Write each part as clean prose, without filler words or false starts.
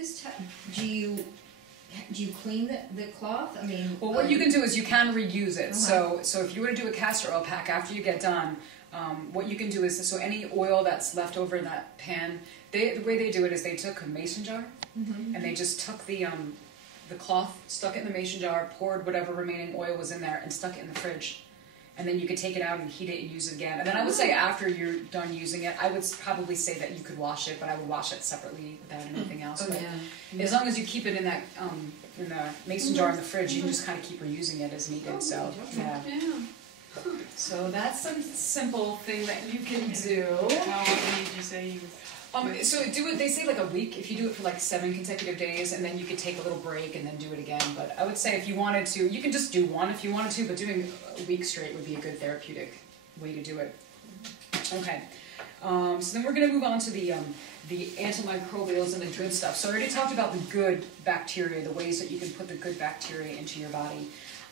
this time, do you clean the cloth? I mean, well, what you can do is you can reuse it. So if you were to do a castor oil pack after you get done, what you can do is, so any oil that's left over in that pan, the way they do it is they took a mason jar and they just took the cloth, stuck it in the mason jar, poured whatever remaining oil was in there, and stuck it in the fridge. And then you could take it out and heat it and use it again. And then I would say after you're done using it, I would probably say that you could wash it, but I would wash it separately without anything else. But as long as you keep it in that in the mason jar in the fridge, you can just kind of keep reusing it as needed. So yeah. So that's a simple thing that you can do. How often did you say you? So do it. They say like a week. If you do it for like 7 consecutive days, and then you could take a little break and then do it again. But I would say if you wanted to, you can just do one if you wanted to. But doing a week straight would be a good therapeutic way to do it. Okay. So then we're going to move on to the antimicrobials and the good stuff. So I already talked about the good bacteria, the ways that you can put the good bacteria into your body.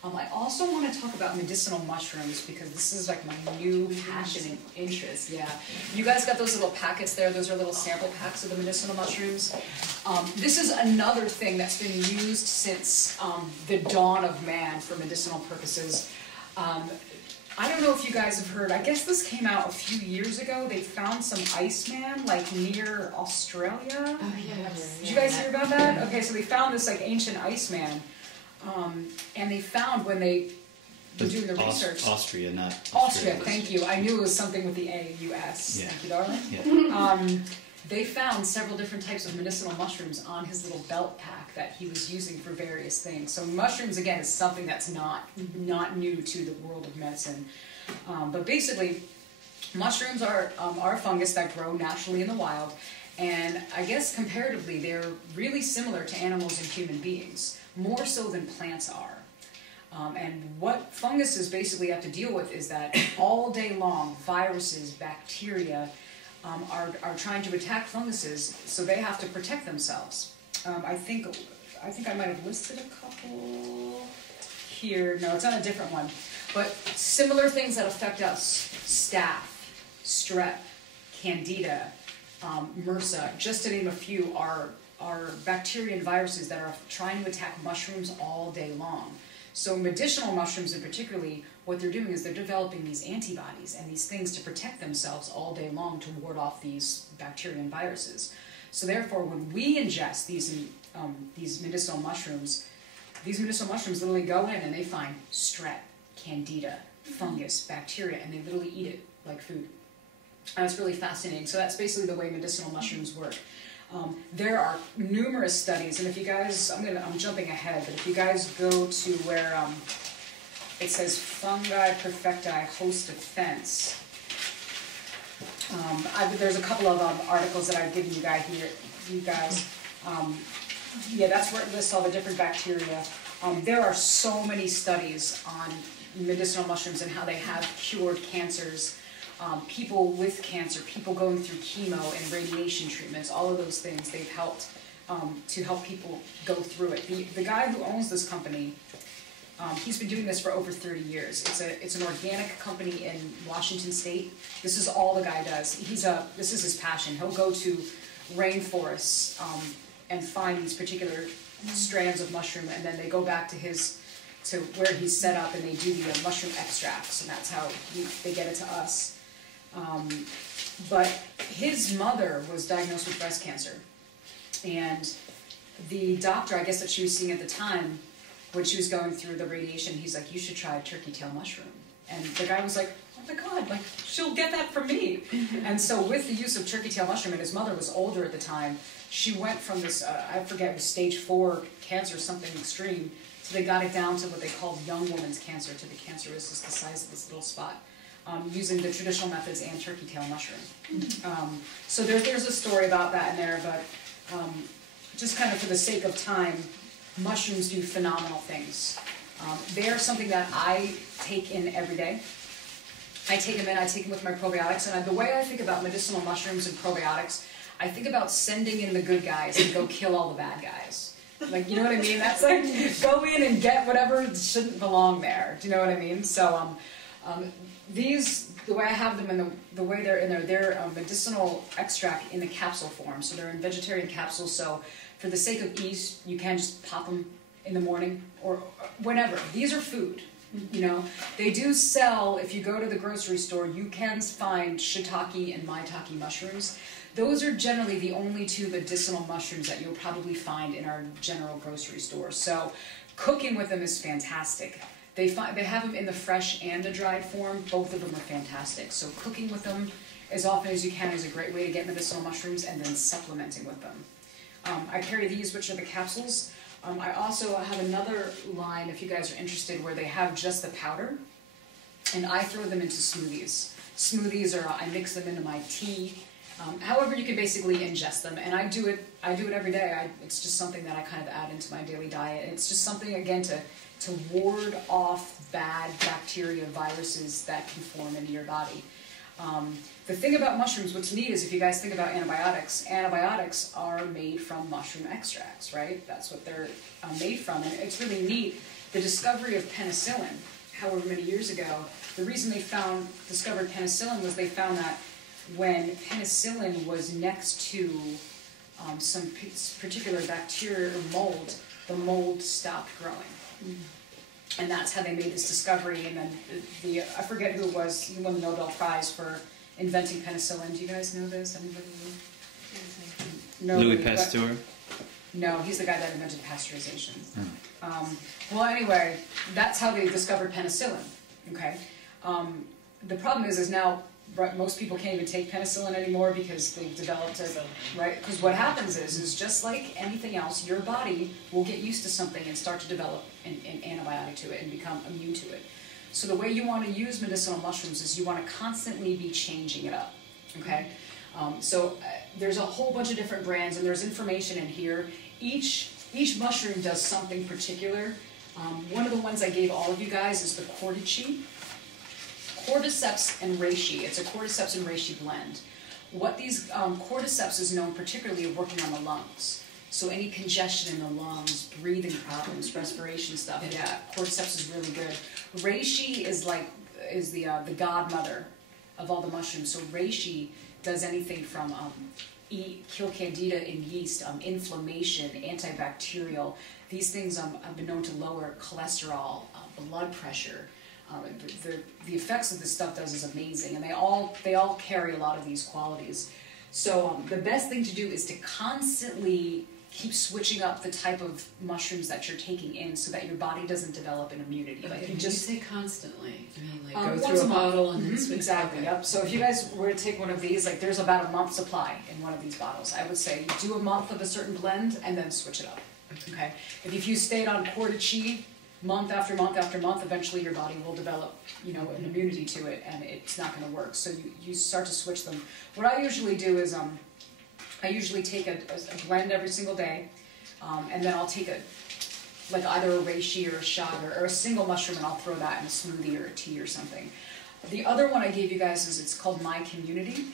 I also want to talk about medicinal mushrooms because this is like my new passion and interest. Yeah, you guys got those little packets there. Those are little sample packs of the medicinal mushrooms. This is another thing that's been used since the dawn of man for medicinal purposes. I don't know if you guys have heard. I guess this came out a few years ago. They found some Iceman like near Australia. Oh yes. Did you guys hear about that? Okay, so they found this like ancient Iceman. And they found when they were doing the research... Austria, not Austria, thank you. I knew it was something with the A, U-S. Yeah. Thank you, darling. Yeah. They found several different types of medicinal mushrooms on his little belt pack that he was using for various things. So mushrooms, again, is something that's not new to the world of medicine. But basically, mushrooms are a fungus that grow naturally in the wild. And I guess comparatively, they're really similar to animals and human beings. More so than plants are. And what funguses basically have to deal with is that all day long, viruses, bacteria are trying to attack funguses, so they have to protect themselves. I think I might have listed a couple here. No, it's on a different one. But similar things that affect us: staph, strep, candida, MRSA, just to name a few, are bacteria and viruses that are trying to attack mushrooms all day long. So medicinal mushrooms in particularly, what they're doing is they're developing these antibodies and these things to protect themselves all day long to ward off these bacteria and viruses. So therefore, when we ingest these medicinal mushrooms literally go in and they find strep, candida, fungus, bacteria, and they literally eat it like food. And it's really fascinating. So that's basically the way medicinal mushrooms work. There are numerous studies, and if you guys, I'm jumping ahead, but if you guys go to where it says fungi perfecti host defense, there's a couple of articles that I've given you guys here. Yeah, that's where it lists all the different bacteria. There are so many studies on medicinal mushrooms and how they have cured cancers. People with cancer, people going through chemo and radiation treatments, all of those things, they've helped to help people go through it. The guy who owns this company, he's been doing this for over 30 years. It's an organic company in Washington State. This is all the guy does. This is his passion. He'll go to rainforests and find these particular strands of mushroom, and then they go back to where he's set up, and they do the mushroom extracts, and that's how they get it to us. But his mother was diagnosed with breast cancer, and the doctor, I guess that she was seeing at the time, when she was going through the radiation, he's like, you should try turkey tail mushroom. And the guy was like, oh my God, like, she'll get that from me. And so with the use of turkey tail mushroom, and his mother was older at the time, she went from this, I forget, it was stage 4 cancer, something extreme, so they got it down to what they called young woman's cancer, to the cancer was just the size of this little spot, using the traditional methods and turkey tail mushroom. So there's a story about that in there, but just kind of for the sake of time, mushrooms do phenomenal things. They are something that I take in every day. I take them with my probiotics, and the way I think about medicinal mushrooms and probiotics, I think about sending in the good guys and go kill all the bad guys. Like, you know what I mean? That's like, go in and get whatever shouldn't belong there. Do you know what I mean? So, These, the way I have them and the way they're in there, they're medicinal extract in the capsule form. So they're in vegetarian capsules. So for the sake of ease, you can just pop them in the morning or whenever. These are food. You know, they do sell, if you go to the grocery store, you can find shiitake and maitake mushrooms. Those are generally the only two medicinal mushrooms that you'll probably find in our general grocery store. So cooking with them is fantastic. They have them in the fresh and the dried form. Both of them are fantastic. So cooking with them as often as you can is a great way to get medicinal mushrooms, and then supplementing with them. I carry these, which are the capsules. I also have another line, if you guys are interested, where they have just the powder, and I throw them into smoothies. Smoothies, or I mix them into my tea. However, you can basically ingest them, and I do it every day. It's just something that I kind of add into my daily diet. And it's just something, again, to ward off bad bacteria, viruses that can form into your body. The thing about mushrooms, what's neat is if you guys think about antibiotics are made from mushroom extracts, right? That's what they're made from, and it's really neat. The discovery of penicillin, however many years ago, the reason they discovered penicillin was they found that when penicillin was next to some particular bacteria or mold, the mold stopped growing. And that's how they made this discovery. And then I forget who it was, he won the Nobel Prize for inventing penicillin. Do you guys know this? Anybody? No, Louis Pasteur? No, he's the guy that invented pasteurization. Well, anyway, that's how they discovered penicillin. Okay. The problem is now most people can't even take penicillin anymore because they've developed it, right? Because what happens is just like anything else, your body will get used to something and start to develop an antibiotic to it and become immune to it. So the way you want to use medicinal mushrooms is you want to constantly be changing it up, okay? There's a whole bunch of different brands, and there's information in here. Each mushroom does something particular. One of the ones I gave all of you guys is the cordyceps. Cordyceps and reishi. It's a cordyceps and reishi blend. What these cordyceps is known particularly of working on the lungs. So any congestion in the lungs, breathing problems, respiration stuff, yeah, cordyceps is really good. Reishi is the godmother of all the mushrooms. So reishi does anything from kill candida in yeast, inflammation, antibacterial. These things have been known to lower cholesterol, blood pressure. The effects of this stuff does is amazing, and they all carry a lot of these qualities. So the best thing to do is to constantly keep switching up the type of mushrooms that you're taking in, so that your body doesn't develop an immunity. Okay, Like you just say constantly. I mean, like go once through a month. bottle and then switch. Exactly. Okay. Yep. So if you guys were to take one of these, like there's about a month's supply in one of these bottles. I would say you do a month of a certain blend and then switch it up. Okay. If you stayed on cordyceps month after month after month, eventually your body will develop, an immunity to it, and it's not going to work. So you start to switch them. What I usually do is I usually take a blend every single day, and then I'll take either a reishi or a shot or a single mushroom, and I'll throw that in a smoothie or a tea or something. The other one I gave you guys it's called My Community.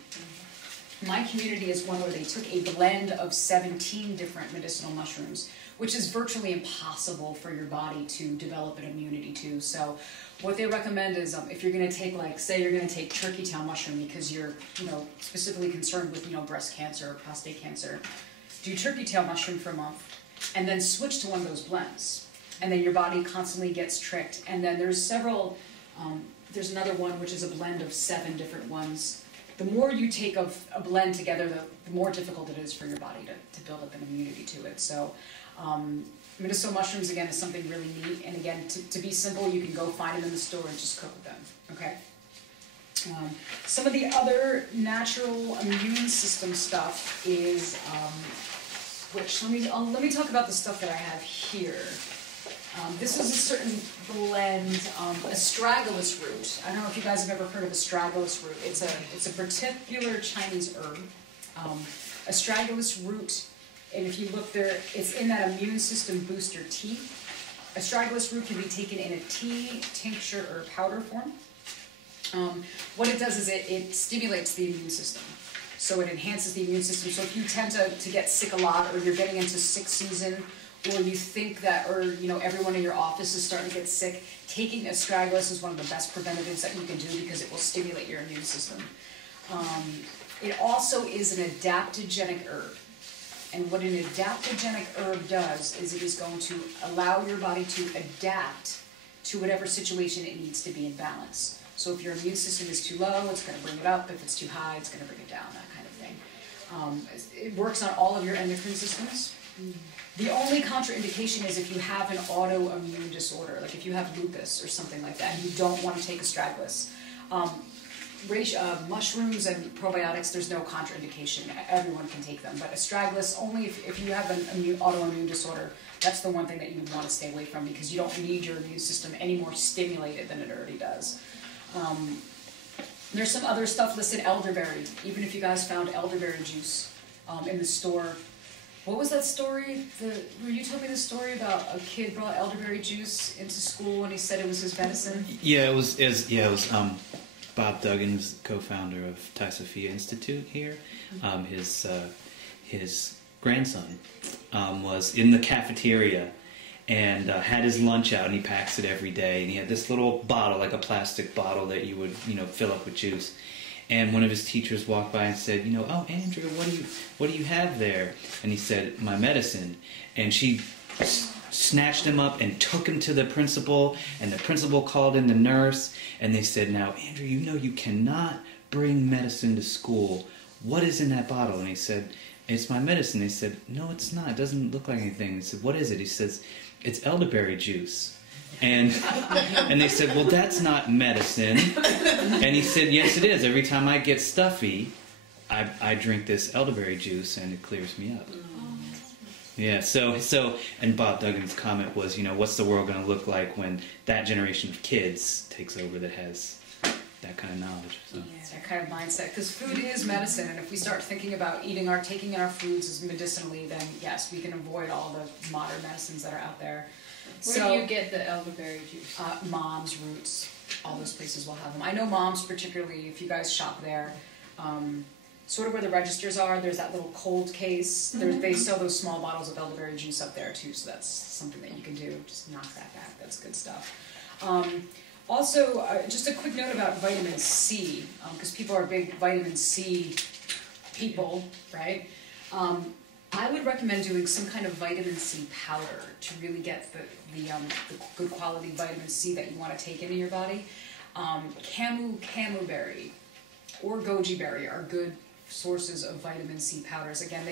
My Community is one where they took a blend of 17 different medicinal mushrooms, which is virtually impossible for your body to develop an immunity to. So what they recommend is if you're going to take, say you're going to take turkey tail mushroom because you're, specifically concerned with, breast cancer or prostate cancer, do turkey tail mushroom for a month and then switch to one of those blends. And then your body constantly gets tricked. And then there's there's another one which is a blend of 7 different ones. The more you take of a blend together, the more difficult it is for your body to build up an immunity to it. So medicinal mushrooms, again, is something really neat. And again, to be simple, you can go find them in the store and just cook with them, okay? Some of the other natural immune system stuff is, let me talk about the stuff that I have here. This is a certain blend, astragalus root. I don't know if you guys have ever heard of astragalus root. It's a particular Chinese herb. Astragalus root, and if you look there, it's in that immune system booster tea. Astragalus root can be taken in a tea, tincture, or powder form. What it does is it stimulates the immune system. So it enhances the immune system. So if you tend to get sick a lot, or you're getting into sick season, or you think that, or everyone in your office is starting to get sick, taking astragalus is one of the best preventatives that you can do because it will stimulate your immune system. It also is an adaptogenic herb. And what an adaptogenic herb does is it is going to allow your body to adapt to whatever situation it needs to be in balance. So if your immune system is too low, it's going to bring it up. If it's too high, it's going to bring it down, that kind of thing. It works on all of your endocrine systems. The only contraindication is if you have an autoimmune disorder, like if you have lupus or something like that, and you don't want to take astragalus. Mushrooms and probiotics, there's no contraindication. Everyone can take them. But astragalus, only if you have an autoimmune disorder, that's the one thing that you would want to stay away from because you don't need your immune system any more stimulated than it already does. There's some other stuff listed, elderberry. Even if you guys found elderberry juice in the store. What was that story? Were you telling me the story about a kid brought elderberry juice into school and he said it was his medicine? Yeah, it was Bob Duggan's co-founder of Thai Sophia Institute here. His grandson was in the cafeteria and had his lunch out, and he packs it every day. And he had this little bottle, like a plastic bottle that you would, fill up with juice. And one of his teachers walked by and said, "Oh, Andrew, what do you have there?" And he said, "My medicine." And she snatched him up and took him to the principal, and the principal called in the nurse, and they said, "Now, Andrew, you cannot bring medicine to school. What is in that bottle?" And he said, "It's my medicine." They said, "No, it's not. It doesn't look like anything." He said, "What is it?" He says, "It's elderberry juice." And they said, "Well, that's not medicine." And he said, "Yes, it is. Every time I get stuffy, I drink this elderberry juice, and it clears me up." Yeah, so, and Bob Duggan's comment was, what's the world going to look like when that generation of kids takes over that has that kind of knowledge? So. Yeah, that kind of mindset, because food is medicine, and if we start thinking about taking our foods as medicinally, then yes, we can avoid all the modern medicines that are out there. Where do you get the elderberry juice? Mom's, Roots, all those places will have them. I know Mom's particularly, if you guys shop there, sort of where the registers are, there's that little cold case. They sell those small bottles of elderberry juice up there too, so that's something that you can do. Just knock that back. That's good stuff. Also, just a quick note about vitamin C, because people are big vitamin C people, right? I would recommend doing some kind of vitamin C powder to really get the good quality vitamin C that you want to take into your body. Camu berry or goji berry are good sources of vitamin C powders. Again,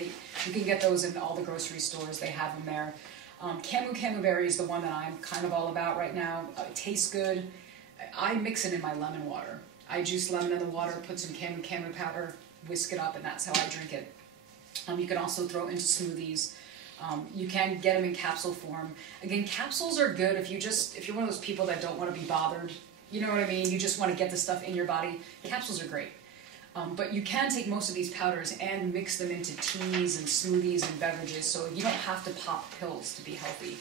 you can get those in all the grocery stores. They have them there. Camu berry is the one that I'm kind of all about right now. It tastes good. I mix it in my lemon water. I juice lemon in the water, put some camu powder, whisk it up, and that's how I drink it. You can also throw it into smoothies. You can get them in capsule form. Again, capsules are good if you're one of those people that don't want to be bothered. You know what I mean? You just want to get the stuff in your body. Capsules are great. But you can take most of these powders and mix them into teas and smoothies and beverages, so you don't have to pop pills to be healthy.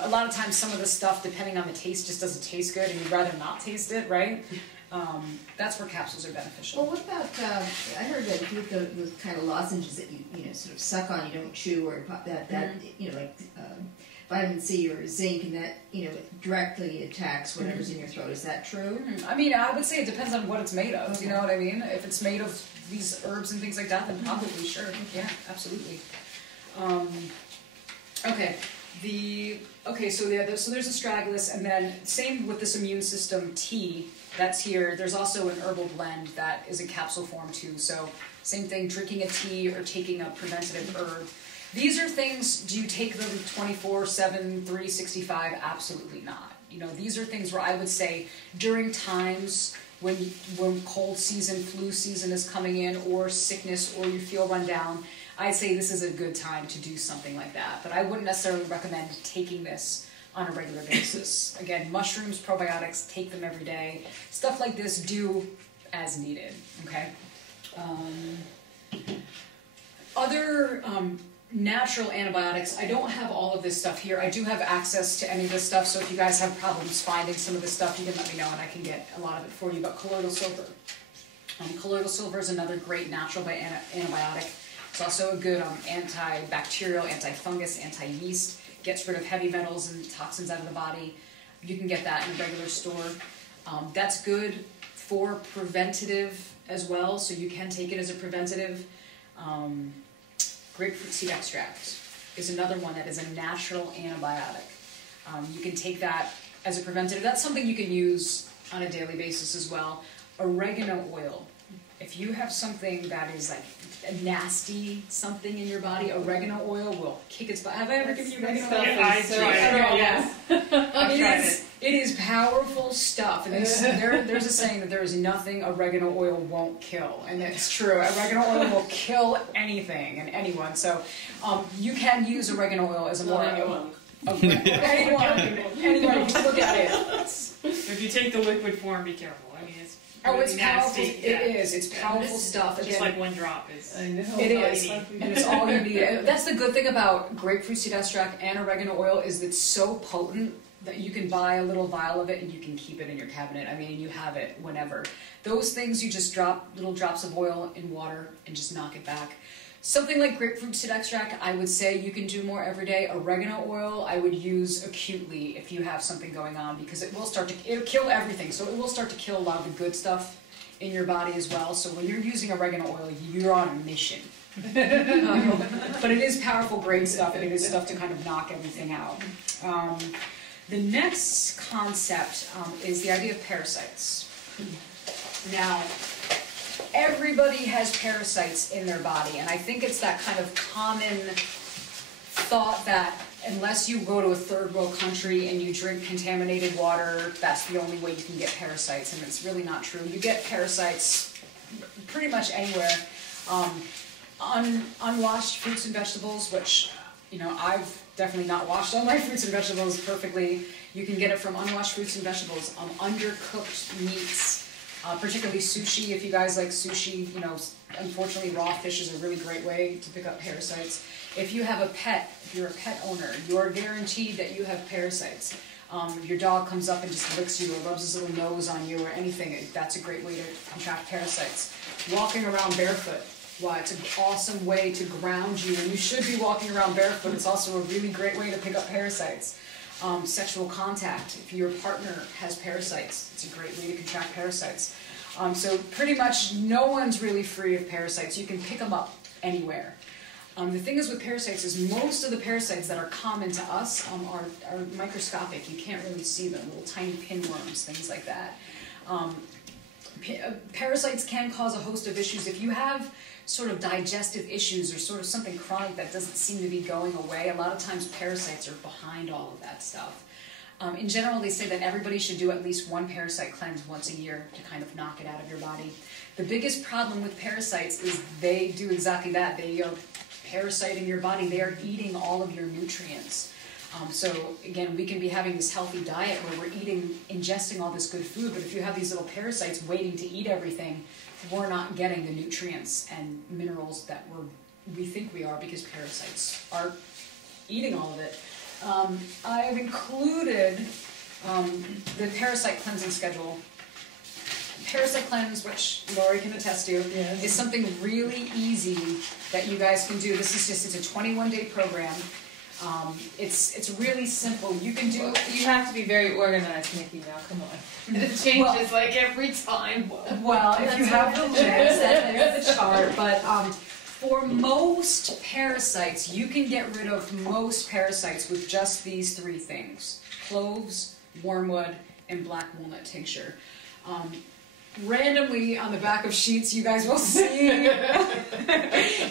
A lot of times some of the stuff, depending on the taste, just doesn't taste good and you'd rather not taste it, right? That's where capsules are beneficial. Well, what about, I heard that if you get those kind of lozenges that you sort of suck on, you don't chew, or pop that like vitamin C or zinc, and that, directly attacks whatever's in your throat. Is that true? I mean, I would say it depends on what it's made of, you know what I mean? If it's made of these herbs and things like that, then probably, sure. Yeah, absolutely. So there's astragalus, and then same with this immune system tea that's here. There's also an herbal blend that is in capsule form too. So same thing, drinking a tea or taking a preventative herb. These are things, do you take them 24/7, 365? Absolutely not. These are things where I would say during times when cold season, flu season is coming in, or sickness, or you feel run down, I'd say this is a good time to do something like that. But I wouldn't necessarily recommend taking this on a regular basis. Again, mushrooms, probiotics, take them every day. Stuff like this, do as needed, okay? Other natural antibiotics, I don't have all of this stuff here. I do have access to any of this stuff, so if you guys have problems finding some of this stuff, you can let me know and I can get a lot of it for you. But colloidal silver. Colloidal silver is another great natural antibiotic. It's also a good antibacterial, antifungus, anti-yeast, gets rid of heavy metals and toxins out of the body. You can get that in a regular store. That's good for preventative as well, so you can take it as a preventative. Grapefruit seed extract is another one that is a natural antibiotic. You can take that as a preventative. That's something you can use on a daily basis as well. Oregano oil. If you have something that is like a nasty something in your body, oregano oil will kick its butt. Have I ever given you oregano oil? Yeah, I tried it. Yes. It is powerful stuff. And there's a saying that there is nothing oregano oil won't kill. And it's true. Oregano oil will kill anything and anyone. So you can use oregano oil as a more... anyone, look at it. If you take the liquid form, be careful. I mean, it's really it's powerful. nasty. It is. It's powerful stuff. Just like one drop is. I know. It is, and it's all you need. That's the good thing about grapefruit seed extract and oregano oil is it's so potent that you can buy a little vial of it and you can keep it in your cabinet. I mean, you have it whenever. Those things you just drop little drops of oil in water and just knock it back. Something like grapefruit seed extract, I would say you can do more every day. Oregano oil, I would use acutely if you have something going on because it'll kill everything. So it will start to kill a lot of the good stuff in your body as well. So when you're using oregano oil, you're on a mission. But it is powerful, great stuff, and it is stuff to kind of knock everything out. The next concept is the idea of parasites. Now, everybody has parasites in their body, and I think it's that kind of common thought that unless you go to a third world country and you drink contaminated water, that's the only way you can get parasites, and it's really not true. You get parasites pretty much anywhere. Unwashed fruits and vegetables, which, you know, I've definitely not washed all my fruits and vegetables perfectly. You can get it from unwashed fruits and vegetables, undercooked meats, particularly sushi. If you guys like sushi, you know, unfortunately raw fish is a really great way to pick up parasites. If you have a pet, if you're a pet owner, you're guaranteed that you have parasites. Your dog comes up and just licks you or rubs his little nose on you or anything, that's a great way to contract parasites. Walking around barefoot. Why, it's an awesome way to ground you, and you should be walking around barefoot. It's also a really great way to pick up parasites. Sexual contact, if your partner has parasites, it's a great way to contract parasites. So pretty much no one's really free of parasites. You can pick them up anywhere. The thing is with parasites is most of the parasites that are common to us are microscopic. You can't really see them, little tiny pinworms, things like that. Parasites can cause a host of issues. If you have sort of digestive issues or sort of something chronic that doesn't seem to be going away, a lot of times parasites are behind all of that stuff. In general, they say that everybody should do at least one parasite cleanse once a year to kind of knock it out of your body. The biggest problem with parasites is they do exactly that. They are parasiting your body. They are eating all of your nutrients. So again, we can be having this healthy diet where we're ingesting all this good food, but if you have these little parasites waiting to eat everything, we're not getting the nutrients and minerals that we think we are because parasites are eating all of it. I have included the parasite cleansing schedule. Parasite cleanse, which Lori can attest to, is something really easy that you guys can do. It's a 21-day program. It's really simple. You can do. You have to be very organized, Nikki. Now, come on. It changes like every time. Well, if you have the list, there's the chart. But for most parasites, you can get rid of most parasites with just these three things: cloves, wormwood, and black walnut tincture. Randomly on the back of sheets, you guys will see.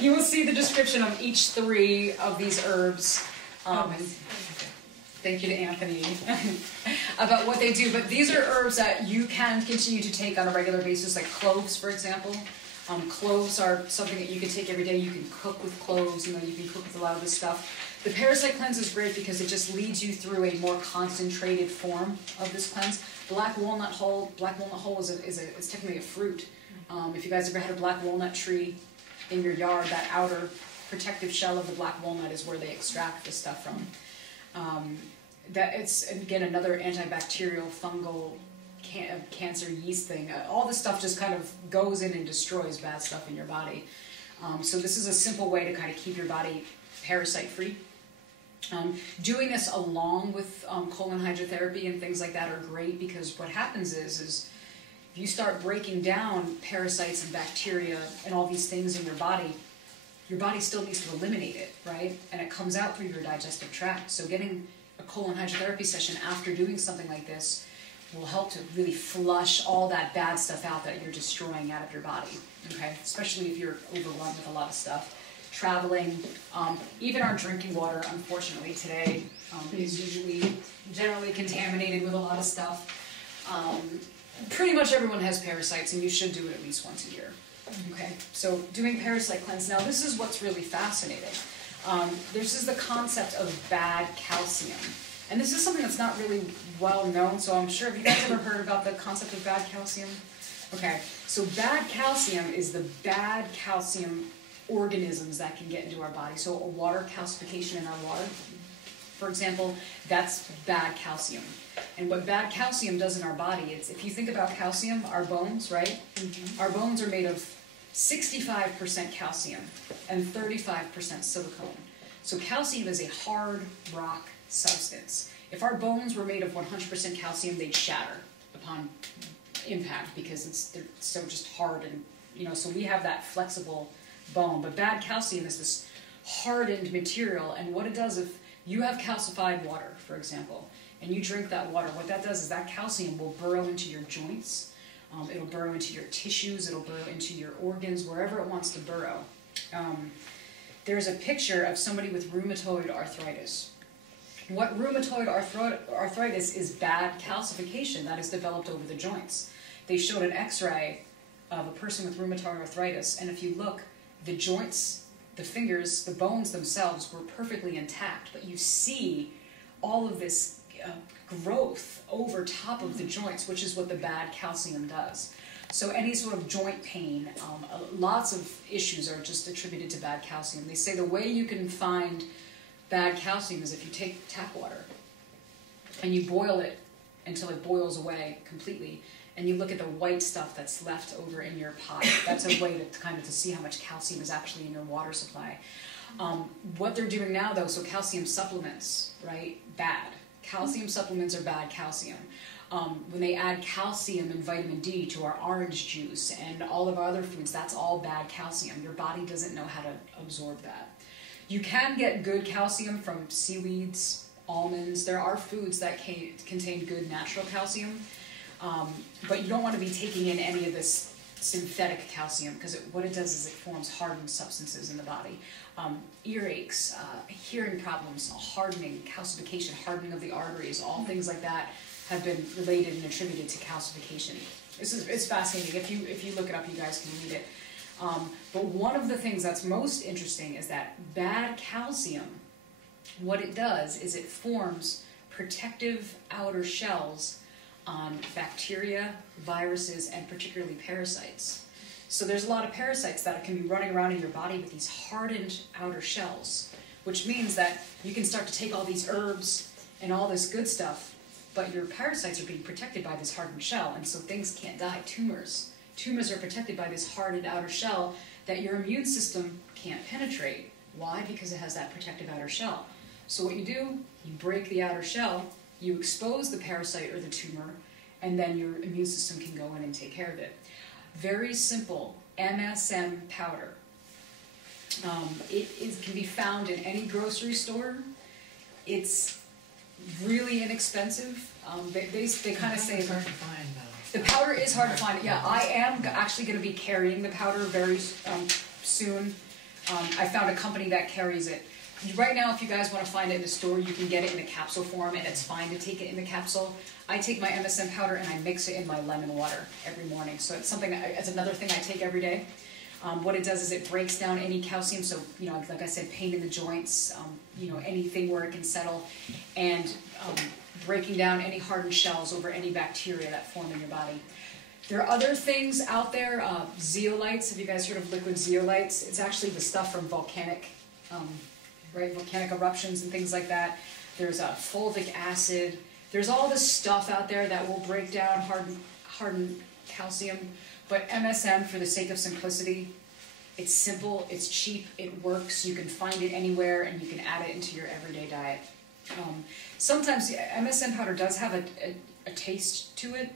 You will see the description of each three of these herbs. Thank you to Anthony about what they do. But these are herbs that you can continue to take on a regular basis, like cloves, for example. Cloves are something that you can take every day. You can cook with cloves. You know, you can cook with a lot of this stuff. The parasite cleanse is great because it just leads you through a more concentrated form of this cleanse. Black walnut hull is technically a fruit. If you guys ever had a black walnut tree in your yard, that outer protective shell of the black walnut is where they extract this stuff from. That it's again another antibacterial, fungal, cancer yeast thing. All this stuff just kind of goes in and destroys bad stuff in your body. So this is a simple way to kind of keep your body parasite-free. Doing this along with colon hydrotherapy and things like that are great, because what happens is if you start breaking down parasites and bacteria and all these things in your body still needs to eliminate it, right? And it comes out through your digestive tract. So getting a colon hydrotherapy session after doing something like this will help to really flush all that bad stuff out that you're destroying out of your body, okay? Especially if you're overrun with a lot of stuff. Traveling, even our drinking water, unfortunately, today is usually generally contaminated with a lot of stuff. Pretty much everyone has parasites, and you should do it at least once a year. Okay, so doing parasite cleanse. Now, this is what's really fascinating. This is the concept of bad calcium. And this is something that's not really well known, so I'm sure, have you guys ever heard about the concept of bad calcium? Okay, so bad calcium is the bad calcium organisms that can get into our body. So a water calcification in our water, for example, that's bad calcium. And what bad calcium does in our body, it's, if you think about calcium, our bones, right? Mm-hmm. Our bones are made of 65% calcium and 35% silicone. So calcium is a hard rock substance. If our bones were made of 100% calcium, they'd shatter upon impact, because they're so just hard, and so we have that flexible bone. But bad calcium is this hardened material, and what it does, if you have calcified water, for example, and you drink that water, what that does is that calcium will burrow into your joints, it'll burrow into your tissues, it'll burrow into your organs, wherever it wants to burrow. There's a picture of somebody with rheumatoid arthritis. What rheumatoid arthritis is bad calcification that is developed over the joints. They showed an x-ray of a person with rheumatoid arthritis, and if you look, the joints, the fingers, the bones themselves were perfectly intact, but you see all of this growth over top of the joints, which is what the bad calcium does. So any sort of joint pain, lots of issues are just attributed to bad calcium. They say the way you can find bad calcium is if you take tap water and you boil it until it boils away completely, and you look at the white stuff that's left over in your pot. That's a way to kind of to see how much calcium is actually in your water supply. What they're doing now, though, so calcium supplements, right? Bad. Calcium supplements are bad calcium. When they add calcium and vitamin D to our orange juice and all of our other foods, that's all bad calcium. Your body doesn't know how to absorb that. You can get good calcium from seaweeds, almonds. There are foods that contain good natural calcium. But you don't want to be taking in any of this synthetic calcium, because what it does is it forms hardened substances in the body. Earaches, hearing problems, hardening, calcification, hardening of the arteries, all things like that have been related and attributed to calcification. It's fascinating. If you look it up, you guys can read it. But one of the things that's most interesting is that bad calcium, what it does is it forms protective outer shells on bacteria, viruses, and particularly parasites. So there's a lot of parasites that can be running around in your body with these hardened outer shells, which means that you can start to take all these herbs and all this good stuff, but your parasites are being protected by this hardened shell, and so things can't die. Tumors are protected by this hardened outer shell that your immune system can't penetrate. Why? Because it has that protective outer shell. So what you do, you break the outer shell, you expose the parasite or the tumor, and then your immune system can go in and take care of it. Very simple MSM powder. It can be found in any grocery store. It's really inexpensive. They kind of say it's hard to find though. The powder is hard to find. Yeah, I am actually going to be carrying the powder very soon. I found a company that carries it. Right now, if you guys want to find it in the store, you can get it in a capsule form, and it's fine to take it in the capsule. I take my MSM powder and I mix it in my lemon water every morning. So it's something. It's another thing I take every day. What it does is it breaks down any calcium. So like I said, pain in the joints. Anything where it can settle, and breaking down any hardened shells over any bacteria that form in your body. There are other things out there. Zeolites. Have you guys heard of liquid zeolites? It's actually the stuff from volcanic eruptions and things like that. There's fulvic acid. There's all this stuff out there that will break down hardened calcium. But MSM, for the sake of simplicity, It's simple, it's cheap, it works, you can find it anywhere, and you can add it into your everyday diet. Sometimes MSM powder does have a taste to it,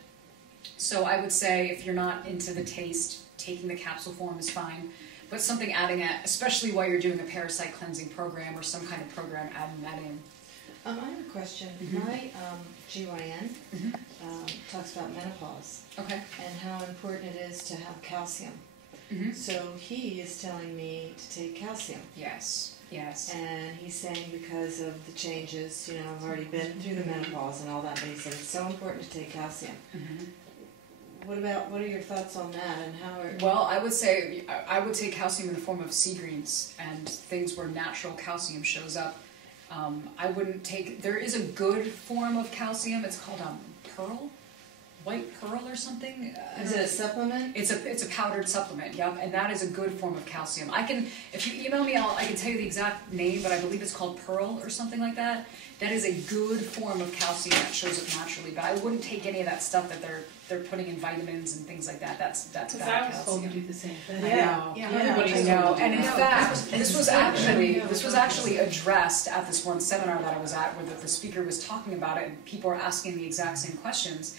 so I would say if you're not into the taste, taking the capsule form is fine, but something adding it, especially while you're doing a parasite cleansing program or some kind of program, adding that in. I have a question. My GYN talks about menopause Okay. and how important it is to have calcium. So he is telling me to take calcium. Yes. And he's saying because of the changes, I've already been through the menopause and all that, but he said it's so important to take calcium. What are your thoughts on that and how are... Well, I would say I would take calcium in the form of sea greens and things where natural calcium shows up. I wouldn't take, there is a good form of calcium, it's called pearl, white pearl or something. Is it a supplement? It's a powdered supplement, yep, and that is a good form of calcium. If you email me, I can tell you the exact name, but I believe it's called Pearl or something like that. That is a good form of calcium that shows up naturally, but I wouldn't take any of that stuff that they're putting in vitamins and things like that. That's bad calcium. I was told to do the same thing. I know. And in fact, this was actually addressed at this one seminar that I was at, where the speaker was talking about it, and people were asking the exact same questions.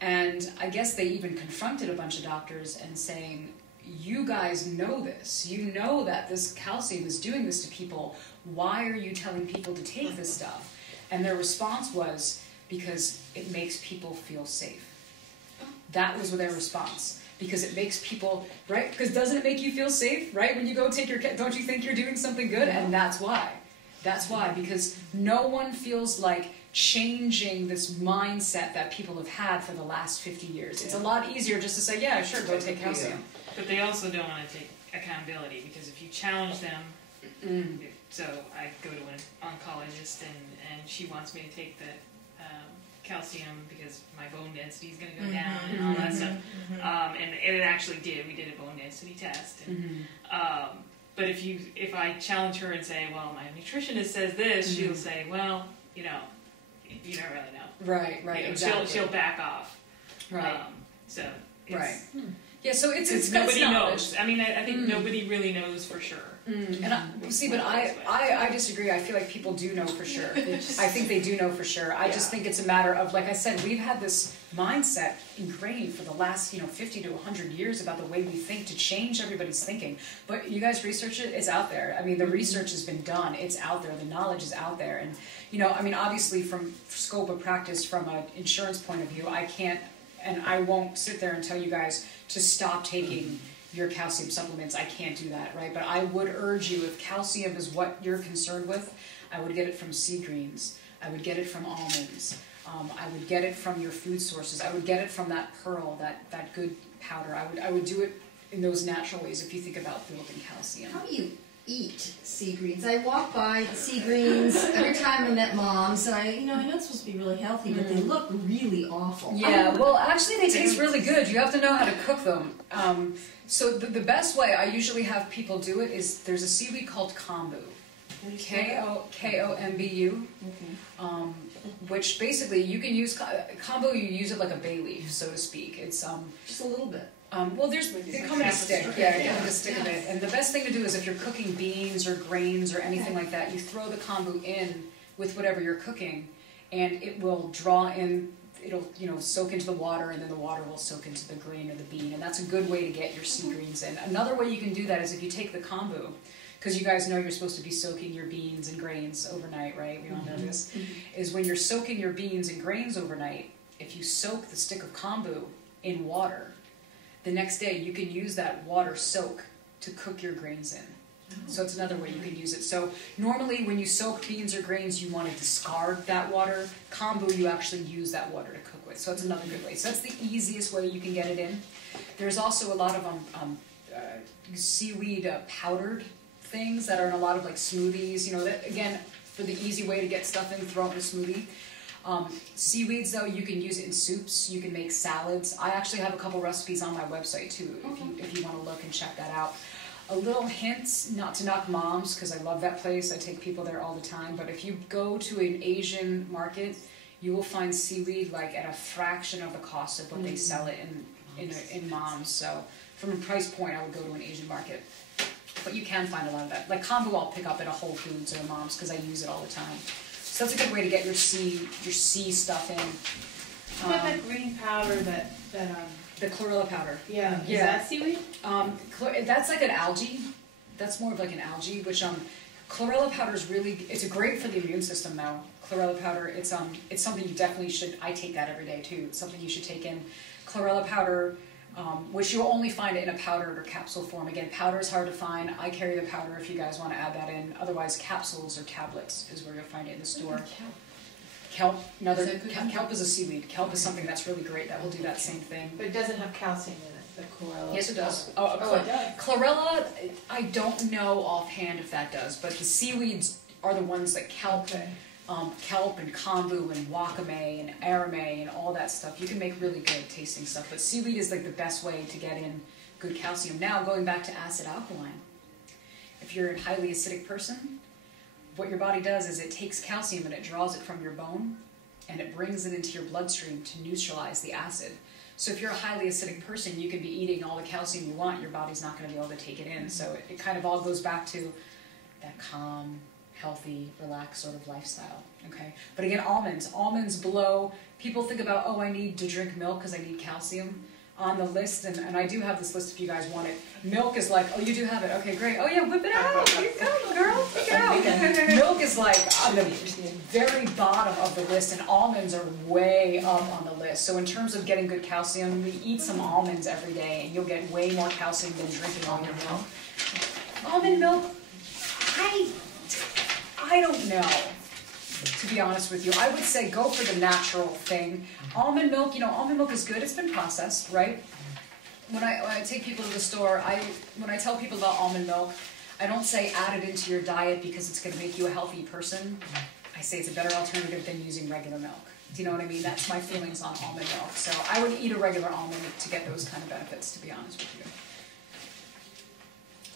And I guess they even confronted a bunch of doctors and saying, you guys know this. You know that this calcium is doing this to people. Why are you telling people to take this stuff? And their response was, because it makes people feel safe. That was their response. Because it makes people, right? Because doesn't it make you feel safe, right? When you go take don't you think you're doing something good? And that's why. That's why. Because no one feels like changing this mindset that people have had for the last 50 years. It's a lot easier just to say, yeah, sure, go take calcium. But they also don't want to take accountability, because if you challenge them, so I go to an oncologist and she wants me to take the calcium because my bone density is going to go down and all that stuff. And it actually did. We did a bone density test. And, but if I challenge her and say, well, my nutritionist says this, she'll say, well, you don't really know. Right, exactly. She'll back off. Right. So it's, right. Yeah, so it's nobody knows. I mean, I think nobody really knows for sure. And I disagree. I feel like people do know for sure. I think they do know for sure. I just think it's a matter of, like I said, we've had this mindset ingrained for the last 50 to 100 years about the way we think, to change everybody's thinking. But you guys research it, it's out there. I mean, the research has been done, it's out there, the knowledge is out there. And obviously from scope of practice, from an insurance point of view, I can't and I won't sit there and tell you guys to stop taking your calcium supplements. I can't do that, right? But I would urge you, if calcium is what you're concerned with, I would get it from sea greens. I would get it from almonds. I would get it from your food sources. I would get it from that pearl, that good powder. I would do it in those natural ways if you think about building calcium. How do you eat sea greens? I walk by the sea greens every time I'm at Mom's, and I know it's supposed to be really healthy, but they look really awful. Yeah, well, actually they taste really good. You have to know how to cook them. So the best way I usually have people do it is, there's a seaweed called kombu. Kombu. Which basically you can use kombu. You use it like a bay leaf, so to speak. It's just a little bit. Well, they come in a stick. Yeah, they come in a stick of it. And the best thing to do is, if you're cooking beans or grains or anything like that, you throw the kombu in with whatever you're cooking, and it will draw in. It'll soak into the water, and then the water will soak into the grain or the bean, and that's a good way to get your sea greens in. Another way you can do that is if you take the kombu, because you guys know you're supposed to be soaking your beans and grains overnight, right? We all know this. Is when you're soaking your beans and grains overnight, if you soak the stick of kombu in water, the next day you can use that water soak to cook your grains in. So it's another way you can use it. So normally when you soak beans or grains, you want to discard that water. Kombu, you actually use that water to cook with. So it's another good way. So that's the easiest way you can get it in. There's also a lot of seaweed powdered things that are in a lot of like smoothies. That, again, for the easy way to get stuff in, throw it in a smoothie. Seaweeds, though, you can use it in soups. You can make salads. I actually have a couple recipes on my website too, if you want to look and check that out. A little hint, not to knock Mom's, because I love that place. I take people there all the time. But if you go to an Asian market, you will find seaweed like at a fraction of the cost of what they sell it in Mom's. So from a price point, I would go to an Asian market. but you can find a lot of that. Like kombu I'll pick up at a Whole Foods or Mom's because I use it all the time. So that's a good way to get your C stuff in. What about that green powder The chlorella powder. yeah, is Yeah. that seaweed? That's like an algae. That's more of like an algae, which chlorella powder is really, it's great for the immune system though. Chlorella powder, it's something you definitely should, I take that every day too. It's something you should take in. Chlorella powder, which you'll only find it in a powdered or capsule form. Again, powder is hard to find. I carry the powder if you guys want to add that in. Otherwise, capsules or tablets is where you'll find it in the store. Kelp, kelp is a seaweed. Kelp is something that's really great that will do that same thing. But it doesn't have calcium in it, the chlorella. Yes, it does. Oh, it does. Chlorella, I don't know offhand if that does, but the seaweeds are the ones that kelp, Okay. kelp and kombu and wakame and arame and all that stuff. You can make really good tasting stuff, but seaweed is like the best way to get in good calcium. Now, going back to acid alkaline, if you're a highly acidic person, what your body does is it takes calcium and it draws it from your bone and it brings it into your bloodstream to neutralize the acid. So if you're a highly acidic person, you can be eating all the calcium you want, your body's not going to be able to take it in. So it kind of all goes back to that calm, healthy, relaxed sort of lifestyle, okay? But again, almonds below, people think about, oh, I need to drink milk because I need calcium. On the list, and I do have this list if you guys want it. Milk is like, oh, you do have it, okay, great. Oh yeah, whip it out, here you go, girl, take it out. Milk is like on the very bottom of the list, and almonds are way up on the list. So in terms of getting good calcium, we eat some almonds every day, and you'll get way more calcium than drinking almond milk. Almond milk, I don't know, to be honest with you. I would say go for the natural thing. Almond milk, almond milk is good. It's been processed, right? When I take people to the store, when I tell people about almond milk, I don't say add it into your diet because it's going to make you a healthy person. I say it's a better alternative than using regular milk. Do you know what I mean? That's my feelings on almond milk. So I would eat a regular almond to get those kind of benefits, to be honest with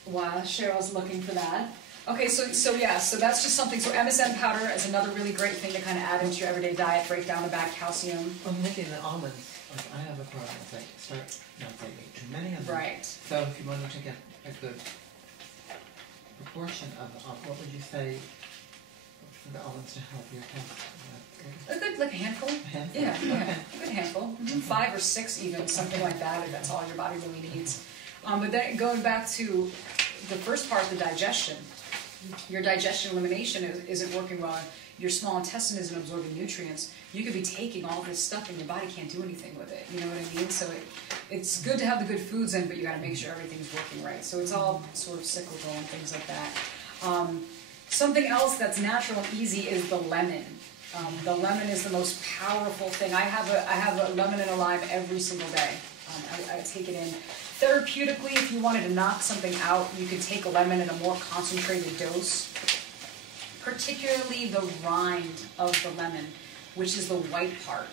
you. While Cheryl's looking for that. Okay, so that's just something. So MSM powder is another really great thing to kind of add into your everyday diet, break down the bad calcium. I'm thinking that almonds, like I have a problem with like start not taking too many of them. Right. So if you wanted to get a good proportion of what would you say for the almonds to help your health? A good like handful. A handful? Yeah, Okay. a good handful. 5 or 6 even, something like that, if that's all your body really needs. But then going back to the first part, the digestion. Your digestion elimination isn't working well. Your small intestine isn't absorbing nutrients. You could be taking all this stuff and your body can't do anything with it. You know what I mean? So it's good to have the good foods in, but you got to make sure everything's working right. So it's all sort of cyclical and things like that. Something else that's natural and easy is the lemon. The lemon is the most powerful thing. I have a lemon and a lime every single day. I take it in. Therapeutically, if you wanted to knock something out, you could take a lemon in a more concentrated dose. Particularly the rind of the lemon, which is the white part,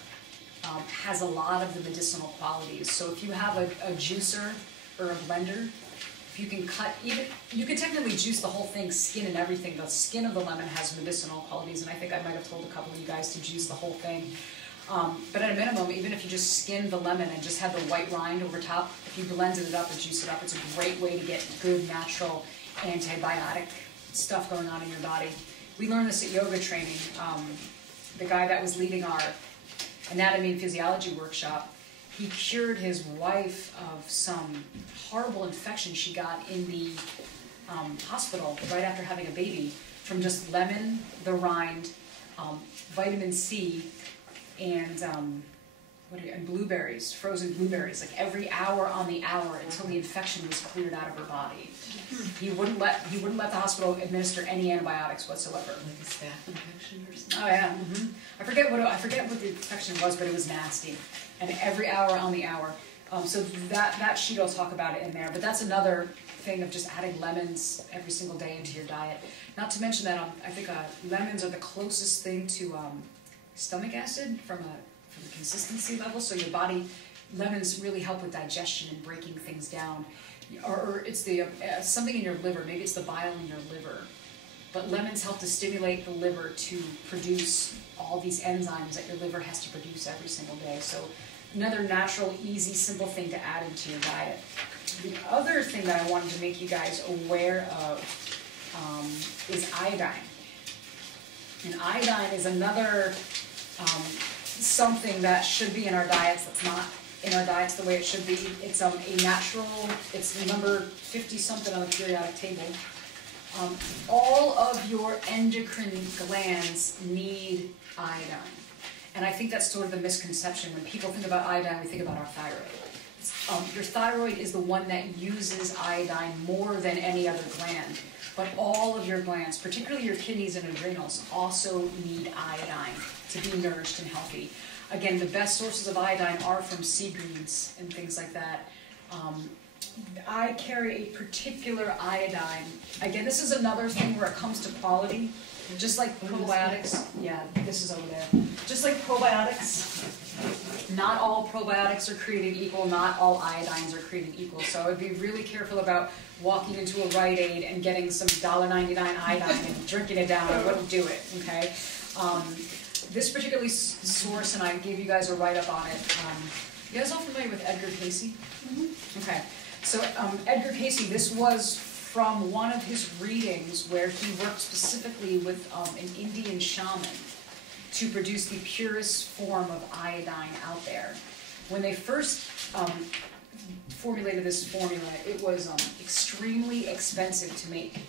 has a lot of the medicinal qualities. So if you have a juicer or a blender, if you can cut, you could technically juice the whole thing, skin and everything. The skin of the lemon has medicinal qualities, and I think I might have told a couple of you guys to juice the whole thing. But at a minimum, even if you just skin the lemon and just have the white rind over top, if you blended it up and juice it up, it's a great way to get good natural antibiotic stuff going on in your body. We learned this at yoga training. The guy that was leading our anatomy and physiology workshop, he cured his wife of some horrible infection she got in the hospital right after having a baby from just lemon, the rind, vitamin C, and blueberries, frozen blueberries, like every hour on the hour until the infection was cleared out of her body. He wouldn't let the hospital administer any antibiotics whatsoever. Like a staph infection or something? Oh yeah. Mm-hmm. I forget what the infection was, but it was nasty. And every hour on the hour. So that sheet will talk about it in there. But that's another thing of just adding lemons every single day into your diet. Not to mention that I think lemons are the closest thing to stomach acid from a consistency level. So your body, lemons really help with digestion and breaking things down. Or it's the something in your liver. Maybe it's the bile in your liver. But lemons help to stimulate the liver to produce all these enzymes that your liver has to produce every single day. So another natural, easy, simple thing to add into your diet. The other thing that I wanted to make you guys aware of is iodine. And iodine is another something that should be in our diets that's not in our diets the way it should be. It's a natural, it's number 50-something on the periodic table. All of your endocrine glands need iodine. And I think that's sort of the misconception. When people think about iodine, we think about our thyroid. Your thyroid is the one that uses iodine more than any other gland. But all of your glands, particularly your kidneys and adrenals, also need iodine to be nourished and healthy. Again, the best sources of iodine are from sea greens and things like that. I carry a particular iodine. Again, this is another thing where it comes to quality. Just like probiotics, yeah, this is over there. Just like probiotics, not all probiotics are created equal, not all iodines are created equal. So I would be really careful about walking into a Rite Aid and getting some $1.99 iodine and drinking it down. I wouldn't do it, okay? This particular source, and I gave you guys a write-up on it. You guys all familiar with Edgar Cayce? Mm-hmm. Okay, so Edgar Cayce, this was from one of his readings where he worked specifically with an Indian shaman to produce the purest form of iodine out there. When they first formulated this formula, it was extremely expensive to make.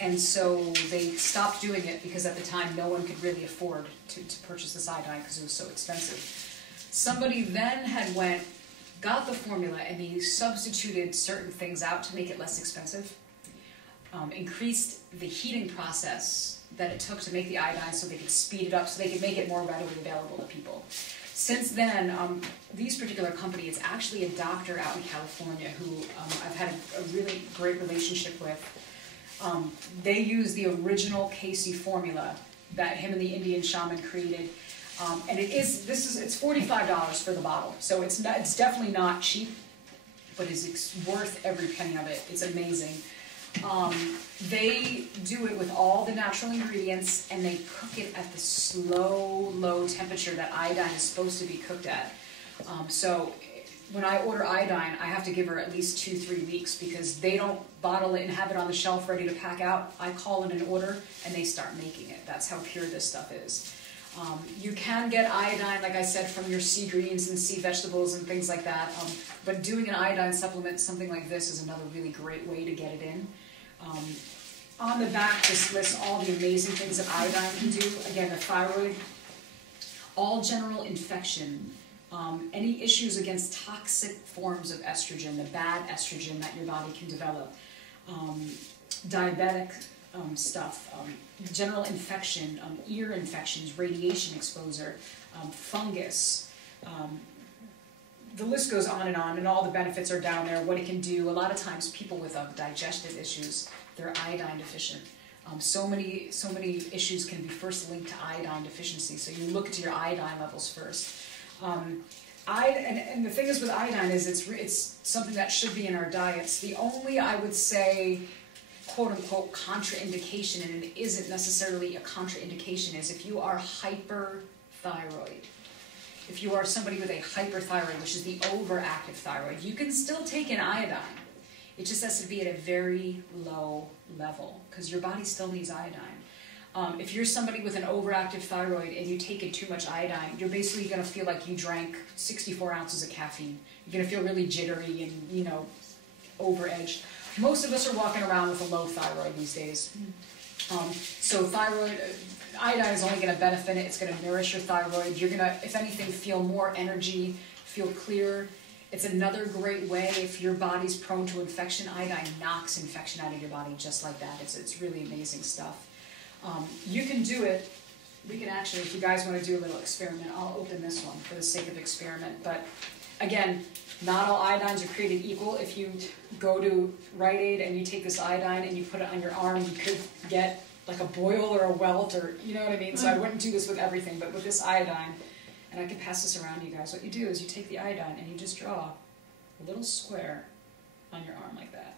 And so they stopped doing it because at the time no one could really afford to purchase this iodine because it was so expensive. Somebody then got the formula and he substituted certain things out to make it less expensive. Increased the heating process that it took to make the iodine so they could speed it up so they could make it more readily available to people. Since then, these particular company, it's actually a doctor out in California who I've had a really great relationship with. They use the original Cayce formula that him and the Indian shaman created. And it's $45 for the bottle. So it's definitely not cheap, but it's worth every penny of it. It's amazing. They do it with all the natural ingredients and they cook it at the slow, low temperature that iodine is supposed to be cooked at. So when I order iodine, I have to give her at least 2-3 weeks because they don't bottle it and have it on the shelf ready to pack out. I call in an order and they start making it. That's how pure this stuff is. You can get iodine, like I said, from your sea greens and sea vegetables and things like that. But doing an iodine supplement, something like this, is another really great way to get it in. On the back, this lists all the amazing things that iodine can do. Again, the thyroid, all general infection, any issues against toxic forms of estrogen, the bad estrogen that your body can develop, diabetic stuff, general infection, ear infections, radiation exposure, fungus. The list goes on, and all the benefits are down there, what it can do. A lot of times people with digestive issues, they're iodine deficient. So many issues can be first linked to iodine deficiency, so you look to your iodine levels first. And the thing is with iodine is it's something that should be in our diets. The only, I would say, quote-unquote contraindication, and it isn't necessarily a contraindication, is if you are hyperthyroid. If you are somebody with a hyperthyroid, which is the overactive thyroid, you can still take an iodine. It just has to be at a very low level because your body still needs iodine. If you're somebody with an overactive thyroid and you take in too much iodine, you're basically going to feel like you drank 64 ounces of caffeine. You're going to feel really jittery and, over-edged. Most of us are walking around with a low thyroid these days. So thyroid, iodine is only going to benefit it. It's going to nourish your thyroid. You're going to, if anything, feel more energy, feel clearer. It's another great way if your body's prone to infection. Iodine knocks infection out of your body just like that. It's really amazing stuff. You can do it. We can actually, if you guys want to do a little experiment, I'll open this one for the sake of experiment. But again, not all iodines are created equal. If you go to Rite Aid and you take this iodine and you put it on your arm, you could get like a boil or a welt, or you know what I mean? So I wouldn't do this with everything, but with this iodine, and I can pass this around to you guys, what you do is you take the iodine and you just draw a little square on your arm like that.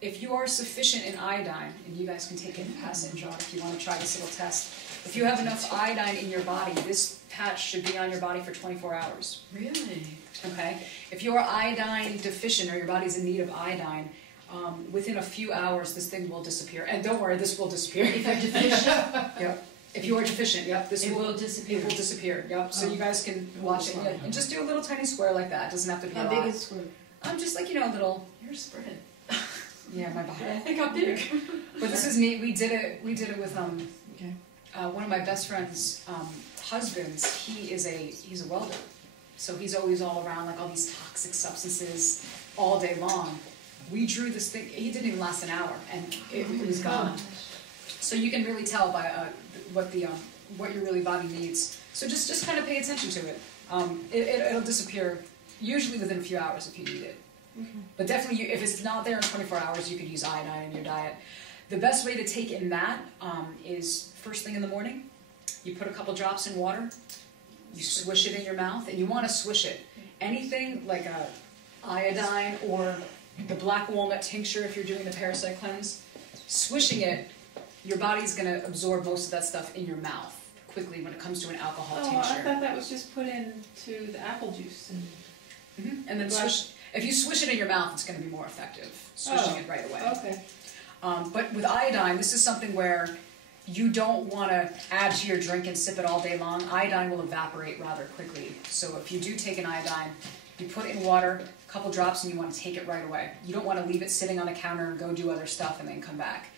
If you are sufficient in iodine, and you guys can take it and pass it and draw it if you want to try this little test, If you have enough iodine in your body, this patch should be on your body for 24 hours. Really? Okay? If you're iodine deficient or your body's in need of iodine, within a few hours this thing will disappear. And don't worry, this will disappear. If you're deficient, Yep. If you are deficient, yep, this it will disappear. It will disappear, yep. So you guys can watch it. Yeah, and just do a little tiny square like that. It doesn't have to be a How lot. big is square? Just like, a little. You're spread. Yeah, my body. I think I'm big. But this is neat. We did it with Okay. one of my best friend's husbands. He's a welder, so he's always all around like all these toxic substances all day long. We drew this thing. He didn't even last an hour, and it was gone. So you can really tell by what your really body needs. So just kind of pay attention to it. It'll disappear usually within a few hours if you need it. But definitely, if it's not there in 24 hours, you could use iodine in your diet. The best way to take in that is first thing in the morning. You put a couple drops in water. You swish it in your mouth, and you want to swish it. Anything like a iodine or the black walnut tincture if you're doing the parasite cleanse, swishing it, your body's going to absorb most of that stuff in your mouth quickly when it comes to an alcohol Oh, tincture. I thought that was just put into the apple juice. And then if you swish it in your mouth, it's going to be more effective, swishing it right away. Okay. But with iodine, this is something where you don't want to add to your drink and sip it all day long. Iodine will evaporate rather quickly. So if you do take an iodine, you put it in water, a couple drops, and you want to take it right away. You don't want to leave it sitting on the counter and go do other stuff and then come back.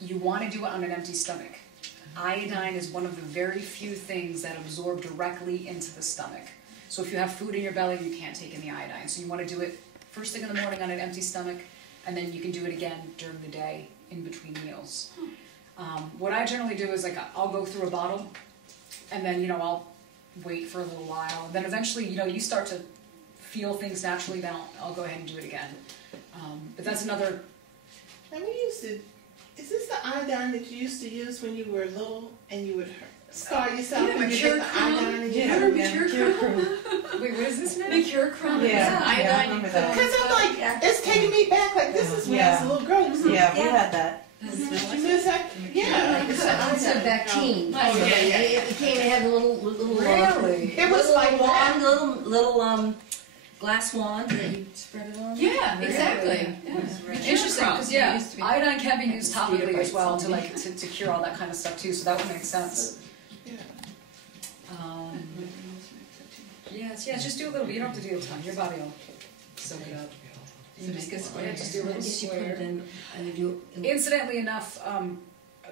You want to do it on an empty stomach. Iodine is one of the very few things that absorb directly into the stomach. So if you have food in your belly, you can't take in the iodine. So you want to do it first thing in the morning on an empty stomach, and then you can do it again during the day in between meals. What I generally do is I'll go through a bottle, and then I'll wait for a little while. And then eventually you start to feel things naturally. Then I'll go ahead and do it again. But that's another. And we used to. Is this the iodine that you used to use when you were little and you would scar yourself when you get the iodine in your Wait, what is this now? Mercurochrome. Yeah, Iodine. I remember that. Because I'm like, it's taking me back. Like this is when I was a little girl. Yeah, we had that. Did you miss that? Yeah. It's also Bactine. Oh, yeah. It came and had a little Really? It was like wand, little glass wand that you spread it on. Yeah, exactly. Interesting, because Used to be- iodine can be used topically as well to cure all that kind of stuff too. So that would make sense. Yeah. Yes, just do a little bit. You don't have to do a ton. Your body will soak it up. So just get square. Yeah, just do a little Just you put square. it in, Incidentally enough,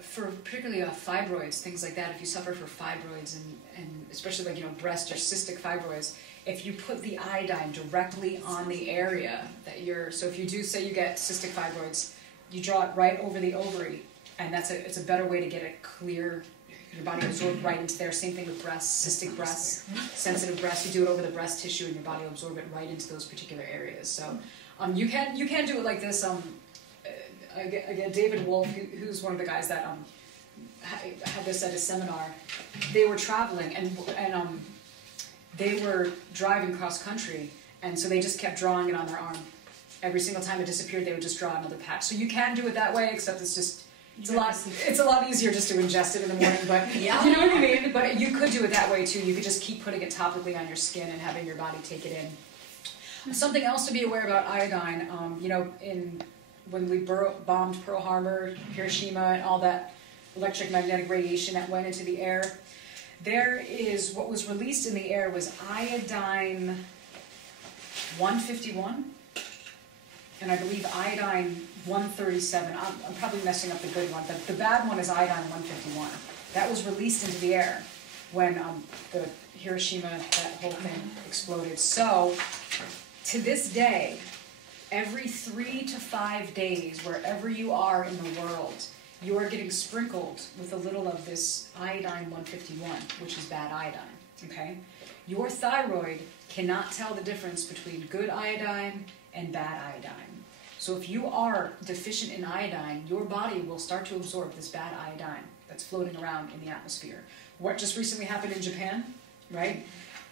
for particularly fibroids, things like that, if you suffer for fibroids and especially breast or cystic fibroids, if you put the iodine directly on the area that so if you do say you get cystic fibroids, you draw it right over the ovary, and it's a better way to get it clear. Your body absorbed right into there. Same thing with breasts, cystic breasts, sensitive breasts. You do it over the breast tissue, and your body will absorb it right into those particular areas. So you can do it like this. Again, David Wolf, who's one of the guys that had this at his seminar. They were traveling and they were driving cross country, and so they just kept drawing it on their arm. Every single time it disappeared, they would just draw another patch. So you can do it that way, except it's a lot easier just to ingest it in the morning. But you know what I mean. But you could do it that way too. You could just keep putting it topically on your skin and having your body take it in. Something else to be aware about iodine. When we bombed Pearl Harbor, Hiroshima, and all that electromagnetic radiation that went into the air, there is what was released in the air was iodine 151, and I believe iodine 137. I'm probably messing up the good one, but the bad one is iodine 151. That was released into the air when the Hiroshima, that whole thing exploded. So, to this day, every 3 to 5 days, wherever you are in the world, you are getting sprinkled with a little of this iodine 151, which is bad iodine, okay? Your thyroid cannot tell the difference between good iodine and bad iodine. So if you are deficient in iodine, your body will start to absorb this bad iodine that's floating around in the atmosphere. What just recently happened in Japan, right?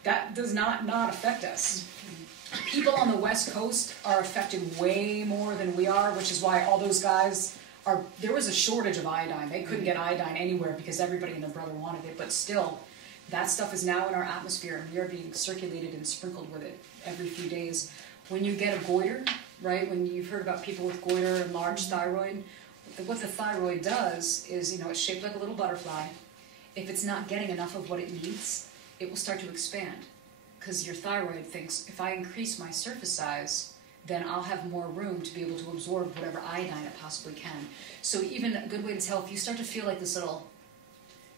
That does not affect us. People on the West Coast are affected way more than we are, which is why all those guys there was a shortage of iodine. They couldn't get iodine anywhere because everybody and their brother wanted it, but still, that stuff is now in our atmosphere, and we are being circulated and sprinkled with it every few days. When you get a goiter, right, when you've heard about people with goiter and large thyroid, what the thyroid does is, it's shaped like a little butterfly. If it's not getting enough of what it needs, it will start to expand. Because your thyroid thinks, if I increase my surface size, then I'll have more room to be able to absorb whatever iodine it possibly can. So even a good way to tell, if you start to feel like this little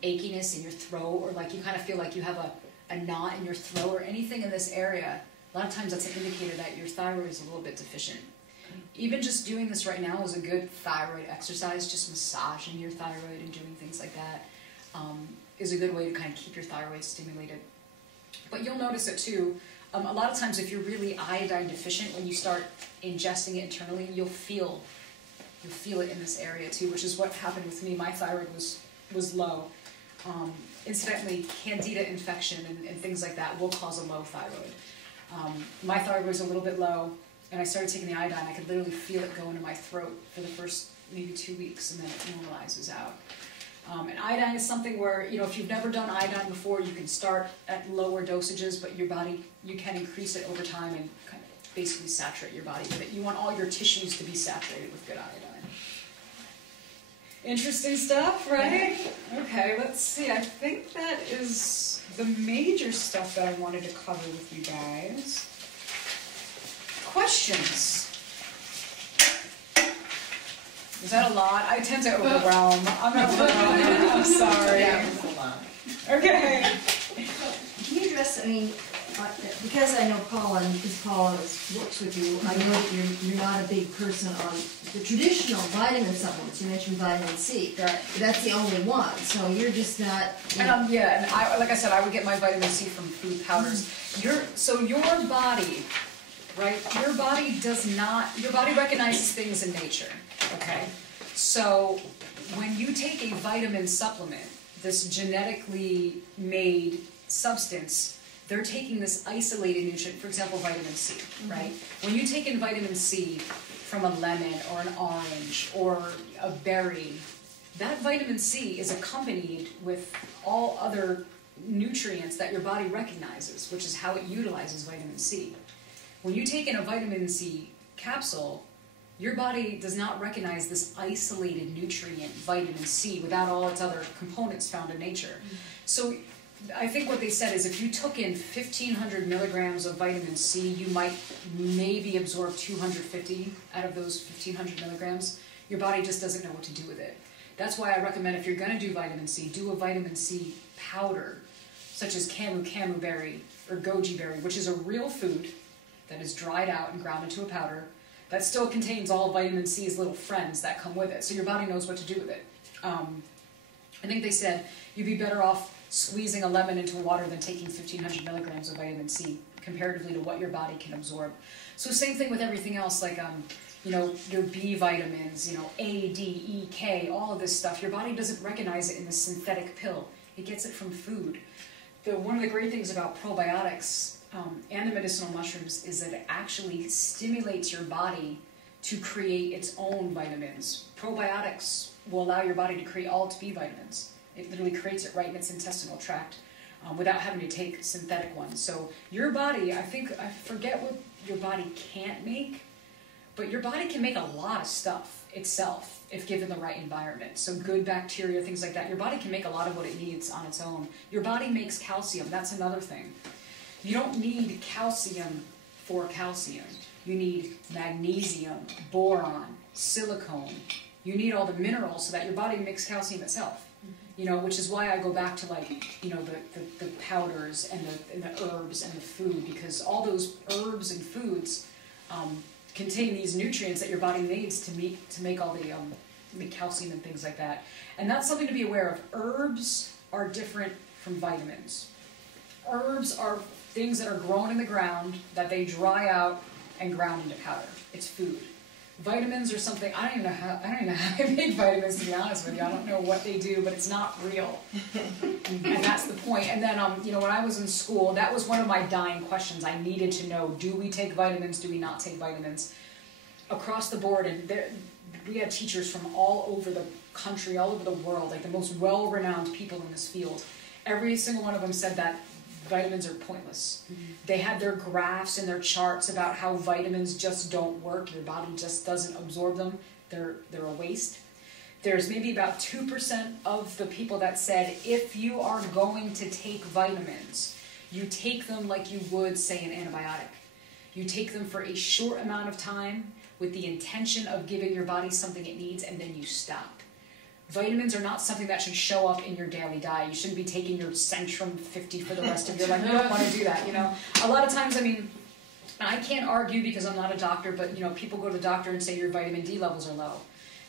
achiness in your throat, or like you kind of feel like you have a knot in your throat or anything in this area, a lot of times that's an indicator that your thyroid is a little bit deficient. Even just doing this right now is a good thyroid exercise, just massaging your thyroid and doing things like that is a good way to kind of keep your thyroid stimulated. But you'll notice it too. A lot of times if you're really iodine deficient, when you start ingesting it internally, you'll feel it in this area too, which is what happened with me. My thyroid was low. Incidentally, candida infection and things like that will cause a low thyroid. My thyroid was a little bit low, and I started taking the iodine. I could literally feel it go into my throat for the first maybe 2 weeks, and then it normalizes out. And iodine is something where, if you've never done iodine before, you can start at lower dosages, but your body, you can increase it over time and kind of basically saturate your body with it. You want all your tissues to be saturated with good iodine. Interesting stuff, right? Okay, let's see. I think that is the major stuff that I wanted to cover with you guys. Questions? Is that a lot? I tend to overwhelm. I'm sorry. Yeah, it's a lot. Okay. Can you address, because I know Paula, and because Paula works with you, I know that you're not a big person on the traditional vitamin supplements. You mentioned vitamin C. Right. But that's the only one, so you're just not... And I, like I said, I would get my vitamin C from food powders. Your body, right? Your body recognizes things in nature, okay? So when you take a vitamin supplement, this genetically made substance, they're taking this isolated nutrient, for example, vitamin C, right? When you take in vitamin C from a lemon or an orange or a berry, that vitamin C is accompanied with all other nutrients that your body recognizes, which is how it utilizes vitamin C. When you take in a vitamin C capsule, your body does not recognize this isolated nutrient, vitamin C, without all its other components found in nature. So I think what they said is if you took in 1,500 milligrams of vitamin C, you might maybe absorb 250 out of those 1,500 milligrams. Your body just doesn't know what to do with it. That's why I recommend if you're going to do vitamin C, do a vitamin C powder, such as camu berry or goji berry, which is a real food that is dried out and ground into a powder that still contains all vitamin C's little friends that come with it, so your body knows what to do with it. I think they said you'd be better off squeezing a lemon into water than taking 1,500 milligrams of vitamin C comparatively to what your body can absorb. So same thing with everything else, like your B vitamins, A, D, E, K, all of this stuff. Your body doesn't recognize it in the synthetic pill. It gets it from food. One of the great things about probiotics and the medicinal mushrooms is that it actually stimulates your body to create its own vitamins. Probiotics will allow your body to create all its B vitamins. It literally creates it right in its intestinal tract without having to take synthetic ones. So your body, I forget what your body can't make, but your body can make a lot of stuff itself if given the right environment. So good bacteria, things like that. Your body can make a lot of what it needs on its own. Your body makes calcium. That's another thing. You don't need calcium for calcium. You need magnesium, boron, silicone. You need all the minerals so that your body makes calcium itself. Which is why I go back to the powders and the herbs and the food, because all those herbs and foods contain these nutrients that your body needs to make all the calcium and things like that. And that's something to be aware of. Herbs are different from vitamins. Herbs are things that are grown in the ground that they dry out and ground into powder. It's food. Vitamins are something, I don't even know how they make vitamins, to be honest with you. I don't know what they do, but it's not real. And that's the point. And then, when I was in school, that was one of my dying questions. I needed to know, do we take vitamins, do we not take vitamins? Across the board, and we had teachers from all over the country, all over the world, like the most well-renowned people in this field. Every single one of them said that vitamins are pointless. They had their graphs and their charts about how vitamins just don't work. Your body just doesn't absorb them. They're a waste. There's maybe about 2% of the people that said if you are going to take vitamins, you take them like you would, say, an antibiotic. You take them for a short amount of time with the intention of giving your body something it needs, and then you stop. Vitamins are not something that should show up in your daily diet. You shouldn't be taking your Centrum 50 for the rest of your life. You don't want to do that, you know. A lot of times, I mean, I can't argue because I'm not a doctor, but, you know, people go to the doctor and say your vitamin D levels are low.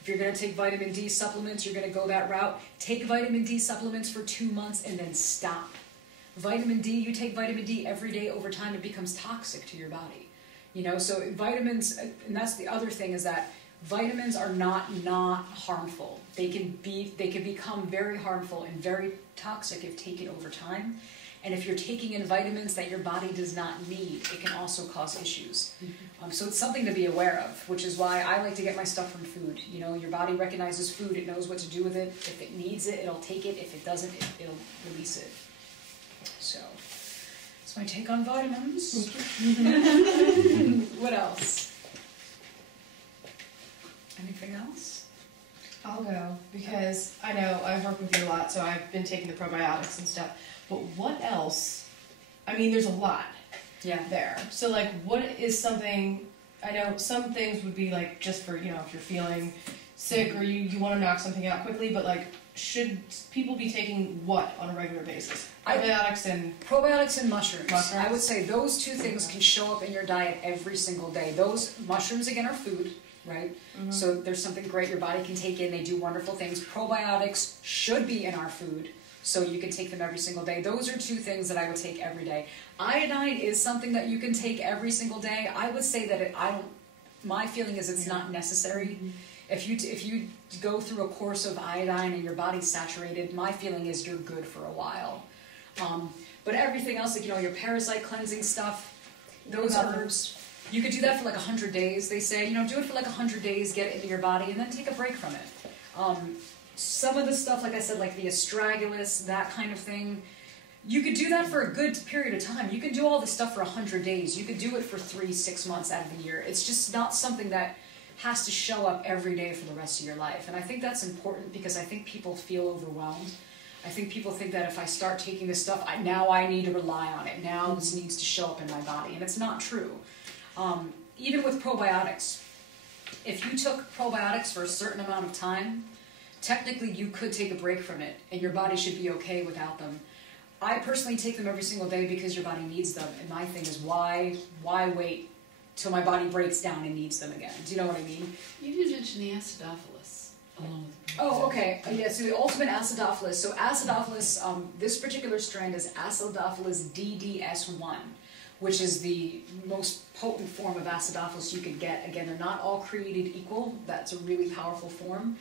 If you're going to take vitamin D supplements, you're going to go that route. Take vitamin D supplements for 2 months and then stop. Vitamin D, you take vitamin D every day, over time it becomes toxic to your body. You know, so vitamins, and that's the other thing, is that vitamins are not harmful. They can become very harmful and very toxic if taken over time. And if you're taking in vitamins that your body does not need, it can also cause issues. So it's something to be aware of, which is why I like to get my stuff from food. You know, your body recognizes food, it knows what to do with it. If it needs it, it'll take it. If it doesn't, it'll release it. So that's my take on vitamins. What else? Anything else? I'll go, because I know I've worked with you a lot, so I've been taking the probiotics and stuff. But what else? I mean, there's a lot there. So, like, what is something, I know some things would be, like, just for, you know, if you're feeling sick or you want to knock something out quickly, but, like, should people be taking what on a regular basis? Probiotics and mushrooms. I would say those two things can show up in your diet every single day. Those mushrooms, again, are food, right? Mm-hmm. So there's something great your body can take in. They do wonderful things. Probiotics should be in our food, so you can take them every single day. Those are two things that I would take every day. Iodine is something that you can take every single day. I would say that my feeling is it's not necessary. Mm-hmm. If you go through a course of iodine and your body's saturated, my feeling is you're good for a while. But everything else, like, you know, your parasite cleansing stuff, those herbs, you could do that for like 100 days, they say. You know, do it for like 100 days, get it into your body, and then take a break from it. Some of the stuff, like I said, like the astragalus, that kind of thing, you could do that for a good period of time. You could do all this stuff for 100 days. You could do it for 3-6 months out of the year. It's just not something that has to show up every day for the rest of your life. And I think that's important because I think people feel overwhelmed. I think people think that if I start taking this stuff, now I need to rely on it. Now this needs to show up in my body. And it's not true. Even with probiotics, if you took probiotics for a certain amount of time, technically you could take a break from it and your body should be okay without them. I personally take them every single day because your body needs them. And my thing is, why wait till my body breaks down and needs them again? Do you know what I mean? You did mention the acidophilus along with the Oh, okay. Yeah, so the ultimate acidophilus. So acidophilus, this particular strand is acidophilus DDS1, which is the most potent form of acidophilus you could get. Again, they're not all created equal. That's a really powerful form.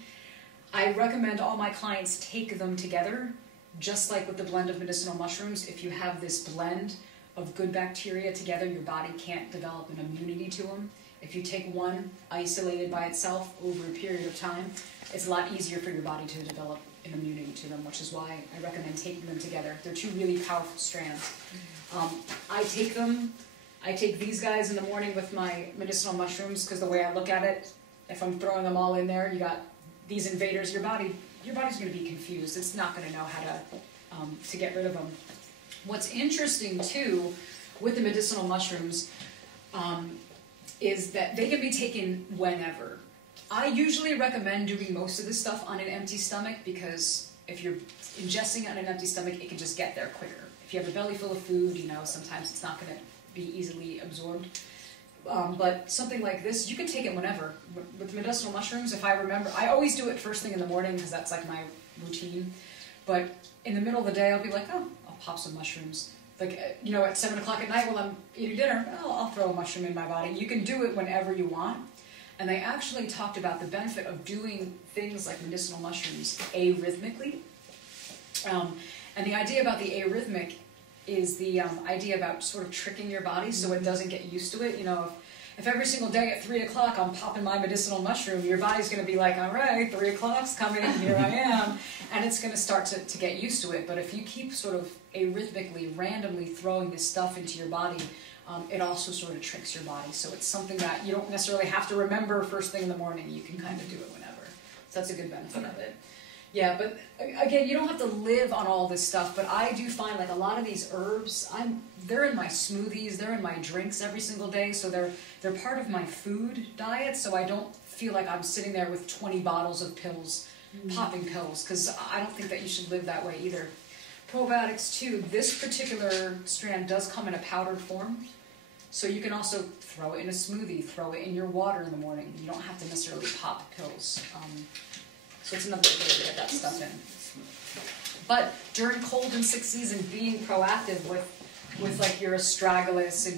I recommend all my clients take them together, just like with the blend of medicinal mushrooms. If you have this blend of good bacteria together, your body can't develop an immunity to them. If you take one isolated by itself over a period of time, it's a lot easier for your body to develop an immunity to them, which is why I recommend taking them together. They're two really powerful strands. I take these guys in the morning with my medicinal mushrooms because the way I look at it, if I'm throwing them all in there, you got these invaders, your body's going to be confused. It's not going to know how to get rid of them. What's interesting, too, with the medicinal mushrooms is that they can be taken whenever. I usually recommend doing most of this stuff on an empty stomach because if you're ingesting it on an empty stomach, it can just get there quicker. If you have a belly full of food, you know, sometimes it's not going to be easily absorbed. But something like this, you can take it whenever. With medicinal mushrooms, if I remember, I always do it first thing in the morning because that's like my routine. But in the middle of the day, I'll be like, oh, I'll pop some mushrooms. Like, you know, at 7 o'clock at night while I'm eating dinner, I'll throw a mushroom in my body. You can do it whenever you want. And they actually talked about the benefit of doing things like medicinal mushrooms arrhythmically. And the idea about the arrhythmic is the idea about sort of tricking your body so it doesn't get used to it. You know, If every single day at 3 o'clock I'm popping my medicinal mushroom, your body's going to be like, all right, 3 o'clock's coming, here I am. And it's going to start to get used to it. But if you keep sort of arrhythmically, randomly throwing this stuff into your body, it also sort of tricks your body. So it's something that you don't necessarily have to remember first thing in the morning. You can kind of do it whenever. So that's a good benefit of it. Yeah, but again, you don't have to live on all this stuff, but I do find like a lot of these herbs, they're in my smoothies, they're in my drinks every single day, so they're part of my food diet, so I don't feel like I'm sitting there with 20 bottles of pills, popping pills, because I don't think that you should live that way either. Probiotics too, this particular strand does come in a powdered form, so you can also throw it in a smoothie, throw it in your water in the morning. You don't have to necessarily pop pills. So it's another way to get that stuff in. But during cold and sick season, being proactive with like your astragalus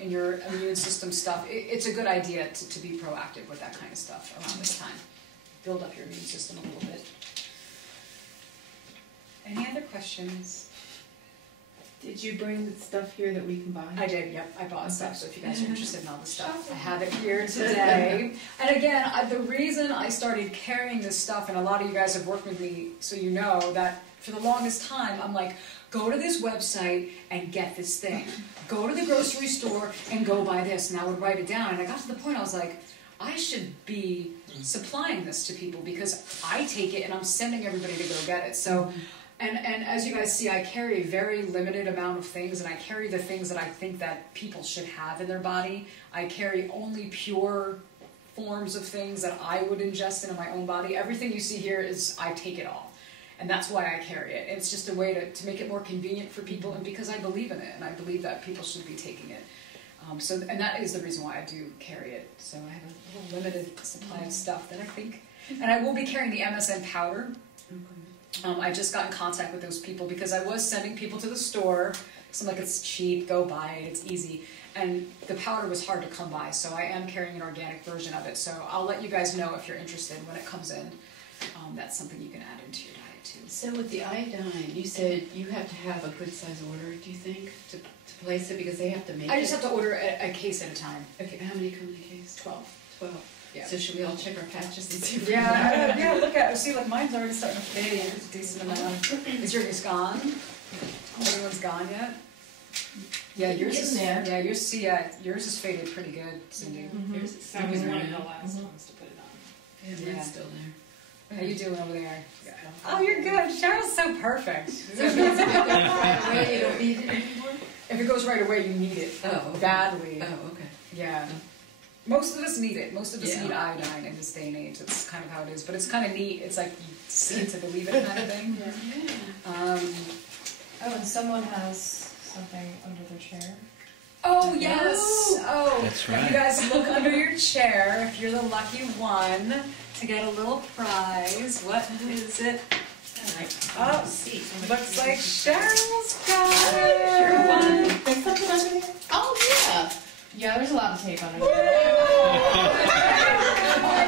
and your immune system stuff, it's a good idea to be proactive with that kind of stuff around this time. Build up your immune system a little bit. Any other questions? Did you bring the stuff here that we can buy? I did, yep. I bought stuff, so if you guys are interested in all this stuff, I have it here today. And again, the reason I started carrying this stuff, and a lot of you guys have worked with me, so you know that for the longest time, I'm like, go to this website and get this thing. Go to the grocery store and go buy this. And I would write it down. And I got to the point I was like, I should be supplying this to people because I take it and I'm sending everybody to go get it. So. And as you guys see, I carry a very limited amount of things, and I carry the things that I think that people should have in their body. I carry only pure forms of things that I would ingest into my own body. Everything you see here is, I take it all. And that's why I carry it. It's just a way to make it more convenient for people, and because I believe in it, and I believe that people should be taking it. And that is the reason why I do carry it. So I have a little limited supply of stuff that I think, and I will be carrying the MSM powder. I just got in contact with those people because I was sending people to the store. So I'm like, it's cheap, go buy it, it's easy. And the powder was hard to come by, so I am carrying an organic version of it. So I'll let you guys know if you're interested when it comes in. That's something you can add into your diet too. So with the iodine, you said you have to have a good size order, do you think, to place it because they have to make it? I just have to order a case at a time. Okay, how many come in a case? 12. 12. Yeah. So should we all check our patches and see if Yeah, look at it. See, like mine's already starting to fade. It's a decent amount. Is yours gone? Everyone's gone yet? Yeah, yours is there. Yeah, yours is faded pretty good, Cindy. Yours is That was still one of there. the last ones to put it on. Yeah, Yeah. mine's still there. How you doing over there? Oh, you're good. Cheryl's so perfect. So if it's right away, you don't need it anymore? If it goes right away, you need it. Oh, okay. Badly. Oh, okay. Yeah. Most of us need it. Most of us Yeah. need iodine in this day and age. It's kind of how it is. But it's kind of neat. It's like you see it to believe it kind of thing. Oh, and someone has something under their chair. Oh, yes. Oh, That's right. You guys look under your chair if you're the lucky one to get a little prize. What is it? Oh, looks like Cheryl's got it. There's something under there? Oh, yeah. Yeah, there's a lot of tape under there.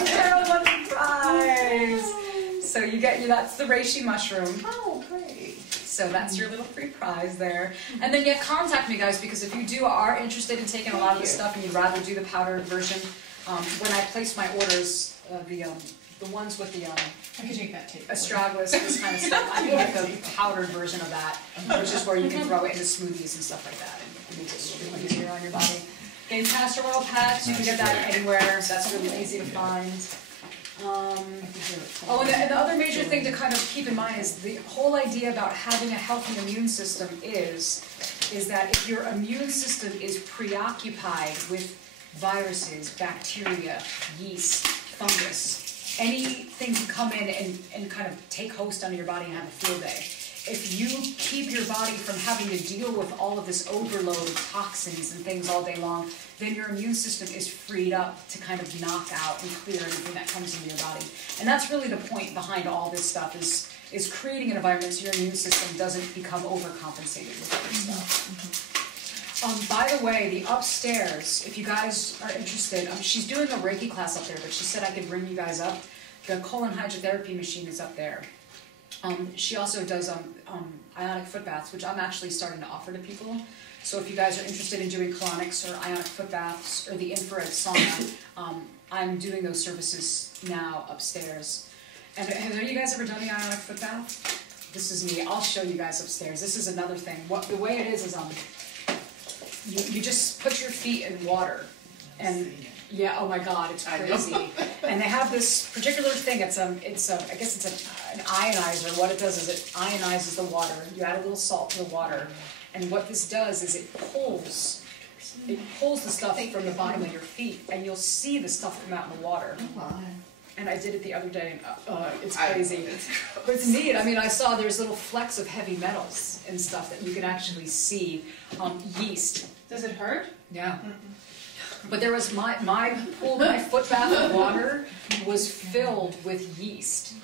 Cheryl won the prize. So that's the reishi mushroom. Oh, great. So that's your little free prize there. And then contact me, guys, because if you are interested in taking a lot of this stuff and you'd rather do the powdered version, when I place my orders, the ones with the I could take that tape. astragalus, this kind of stuff, I can make a powdered version of that, which is where you can throw it into smoothies and stuff like that, and it makes it a little bit easier on your body. Getting castor oil packs, you can get that anywhere. That's really easy to find. And the other major thing to kind of keep in mind is the whole idea about having a healthy immune system is that if your immune system is preoccupied with viruses, bacteria, yeast, fungus, anything can come in and kind of take host on your body and have a field day. If you keep your body from having to deal with all of this overload of toxins and things all day long, then your immune system is freed up to kind of knock out and clear anything that comes into your body. And that's really the point behind all this stuff is creating an environment so your immune system doesn't become overcompensated with other stuff. By the way, the upstairs, if you guys are interested, she's doing a Reiki class up there, but she said I could bring you guys up. The colon hydrotherapy machine is up there. She also does ionic foot baths, which I'm actually starting to offer to people. So if you guys are interested in doing colonics or ionic foot baths or the infrared sauna, I'm doing those services now upstairs. And have any of you guys ever done the ionic foot bath? This is me. I'll show you guys upstairs. This is another thing. The way it is you just put your feet in water, and yeah, oh my God, it's crazy. And they have this particular thing. I guess it's an ionizer. What it does is it ionizes the water. You add a little salt to the water, and what this does is it pulls the stuff from the bottom of your feet, and you'll see the stuff come out in the water. Oh my. And I did it the other day, and it's crazy. But it's neat. I mean, I saw there's little flecks of heavy metals and stuff that you can actually see. Yeast. Does it hurt? Yeah. But there was my foot bath of water was filled with yeast.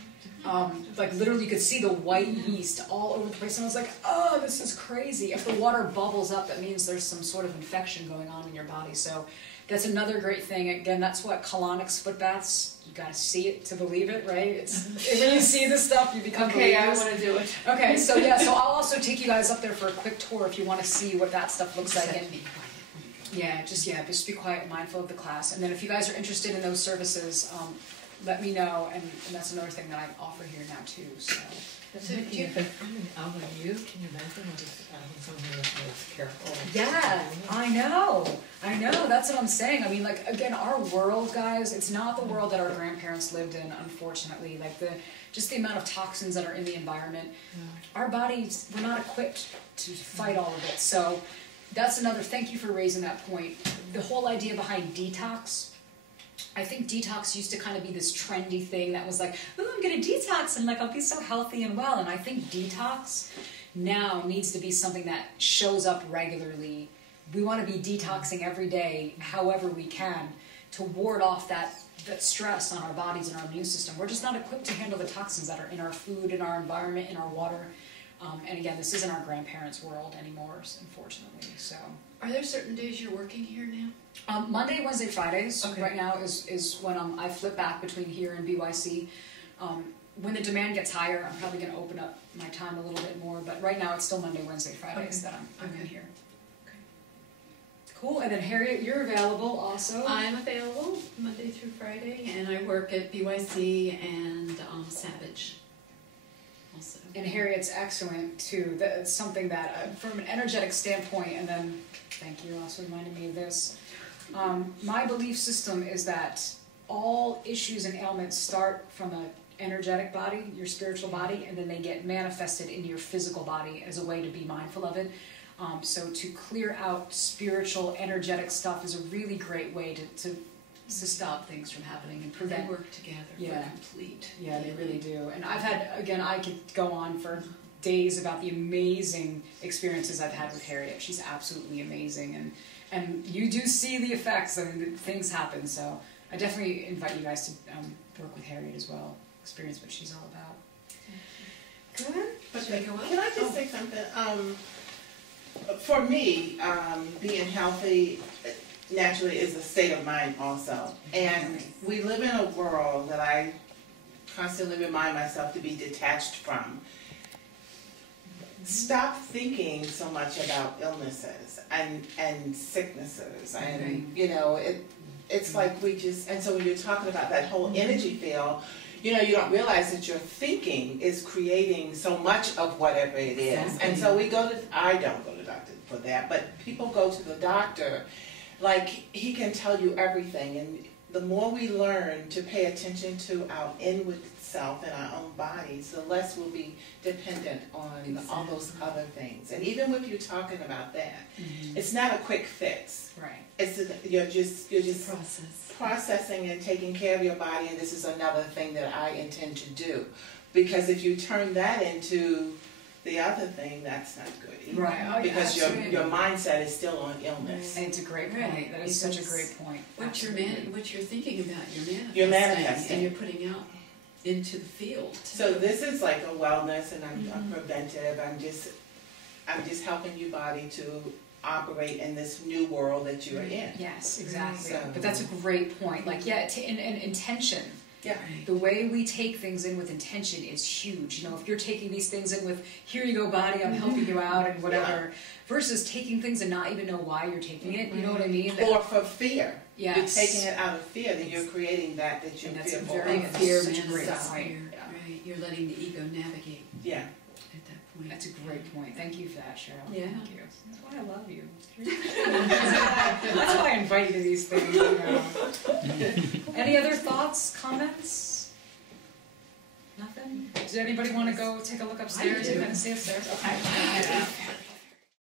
Like literally you could see the white yeast all over the place, and I was like, oh, this is crazy. If the water bubbles up, that means there's some sort of infection going on in your body. So that's another great thing. Again, that's what colonics foot baths, you gotta see it to believe it, right? It's when you see this stuff, you become okay, believers. I want to do it. Okay, so yeah, so I'll also take you guys up there for a quick tour if you want to see what that stuff looks like. And just be quiet, mindful of the class. And then if you guys are interested in those services, let me know. And that's another thing that I offer here now too. So. So do you, can you imagine having someone who is careful? Yeah, I know. That's what I'm saying. I mean, like, again, our world, guys, it's not the world that our grandparents lived in, unfortunately. Like, just the amount of toxins that are in the environment. Our bodies, we're not equipped to fight all of it. So that's another, thank you for raising that point. The whole idea behind detox, I think detox used to kind of be this trendy thing that was like, oh, I'm going to detox and like I'll be so healthy and well. And I think detox now needs to be something that shows up regularly. We want to be detoxing every day, however we can, to ward off that stress on our bodies and our immune system. We're just not equipped to handle the toxins that are in our food, in our environment, in our water. And again, this isn't our grandparents' world anymore, unfortunately. So, are there certain days you're working here now? Monday, Wednesday, Fridays. Okay. Right now is when I flip back between here and BYC. When the demand gets higher, I'm probably going to open up my time a little bit more. But right now, it's still Monday, Wednesday, Fridays that I'm in here. Okay. Cool. And then Harriet, you're available also. I'm available Monday through Friday, and I work at BYC and Savage. Also. And Harriet's excellent too. That's something that, from an energetic standpoint, and then thank you, also reminded me of this. My belief system is that all issues and ailments start from an energetic body, your spiritual body, and then they get manifested in your physical body as a way to be mindful of it. So to clear out spiritual, energetic stuff is a really great way to stop things from happening and prevent. They work together for complete. Yeah, they really do. And I've had, again, I could go on for days about the amazing experiences I've had with Harriet. She's absolutely amazing, and you do see the effects. I mean, things happen. So I definitely invite you guys to work with Harriet as well, experience what she's all about. Good. Okay. Can I just say something? For me, being healthy naturally is a state of mind also. And we live in a world that I constantly remind myself to be detached from. Stop thinking so much about illnesses and sicknesses and it's like we just, and so when you're talking about that whole energy field, you don't realize that your thinking is creating so much of whatever it is. Exactly. And so I don't go to the doctor for that, but people go to the doctor, like he can tell you everything. And the more we learn to pay attention to our inward self and our own bodies, the less we'll be dependent on all those other things. And even with you talking about that, it's not a quick fix. Right. You're just processing and taking care of your body, and this is another thing that I intend to do. Because if you turn that into the other thing, that's not good either. Right. Oh, because your mindset is still on illness. And it's a great point. Right. That is such a great point. What you're thinking about, you're manifesting. and you're putting out into the field. So this is like a wellness, and I'm preventive. I'm just helping your body to operate in this new world that you're in. Yes, exactly. So, but that's a great point. Like, and intention. Yeah. The way we take things in with intention is huge. You know, if you're taking these things in with, here you go, body, I'm helping you out and whatever, versus taking things and not even know why you're taking it. You know what I mean? Or for fear. Yes. You're taking it out of fear, then you're creating that you And that's feel a for. very And fear such a great manifests point. fear, right, you're letting the ego navigate Yeah. at that point. That's a great point. Thank you for that, Cheryl. Yeah. Thank you. That's why I love you. That's why I invite you to these things. You know. Any other thoughts, comments? Nothing? Does anybody want to go take a look upstairs? I do. You're gonna stay upstairs? Okay.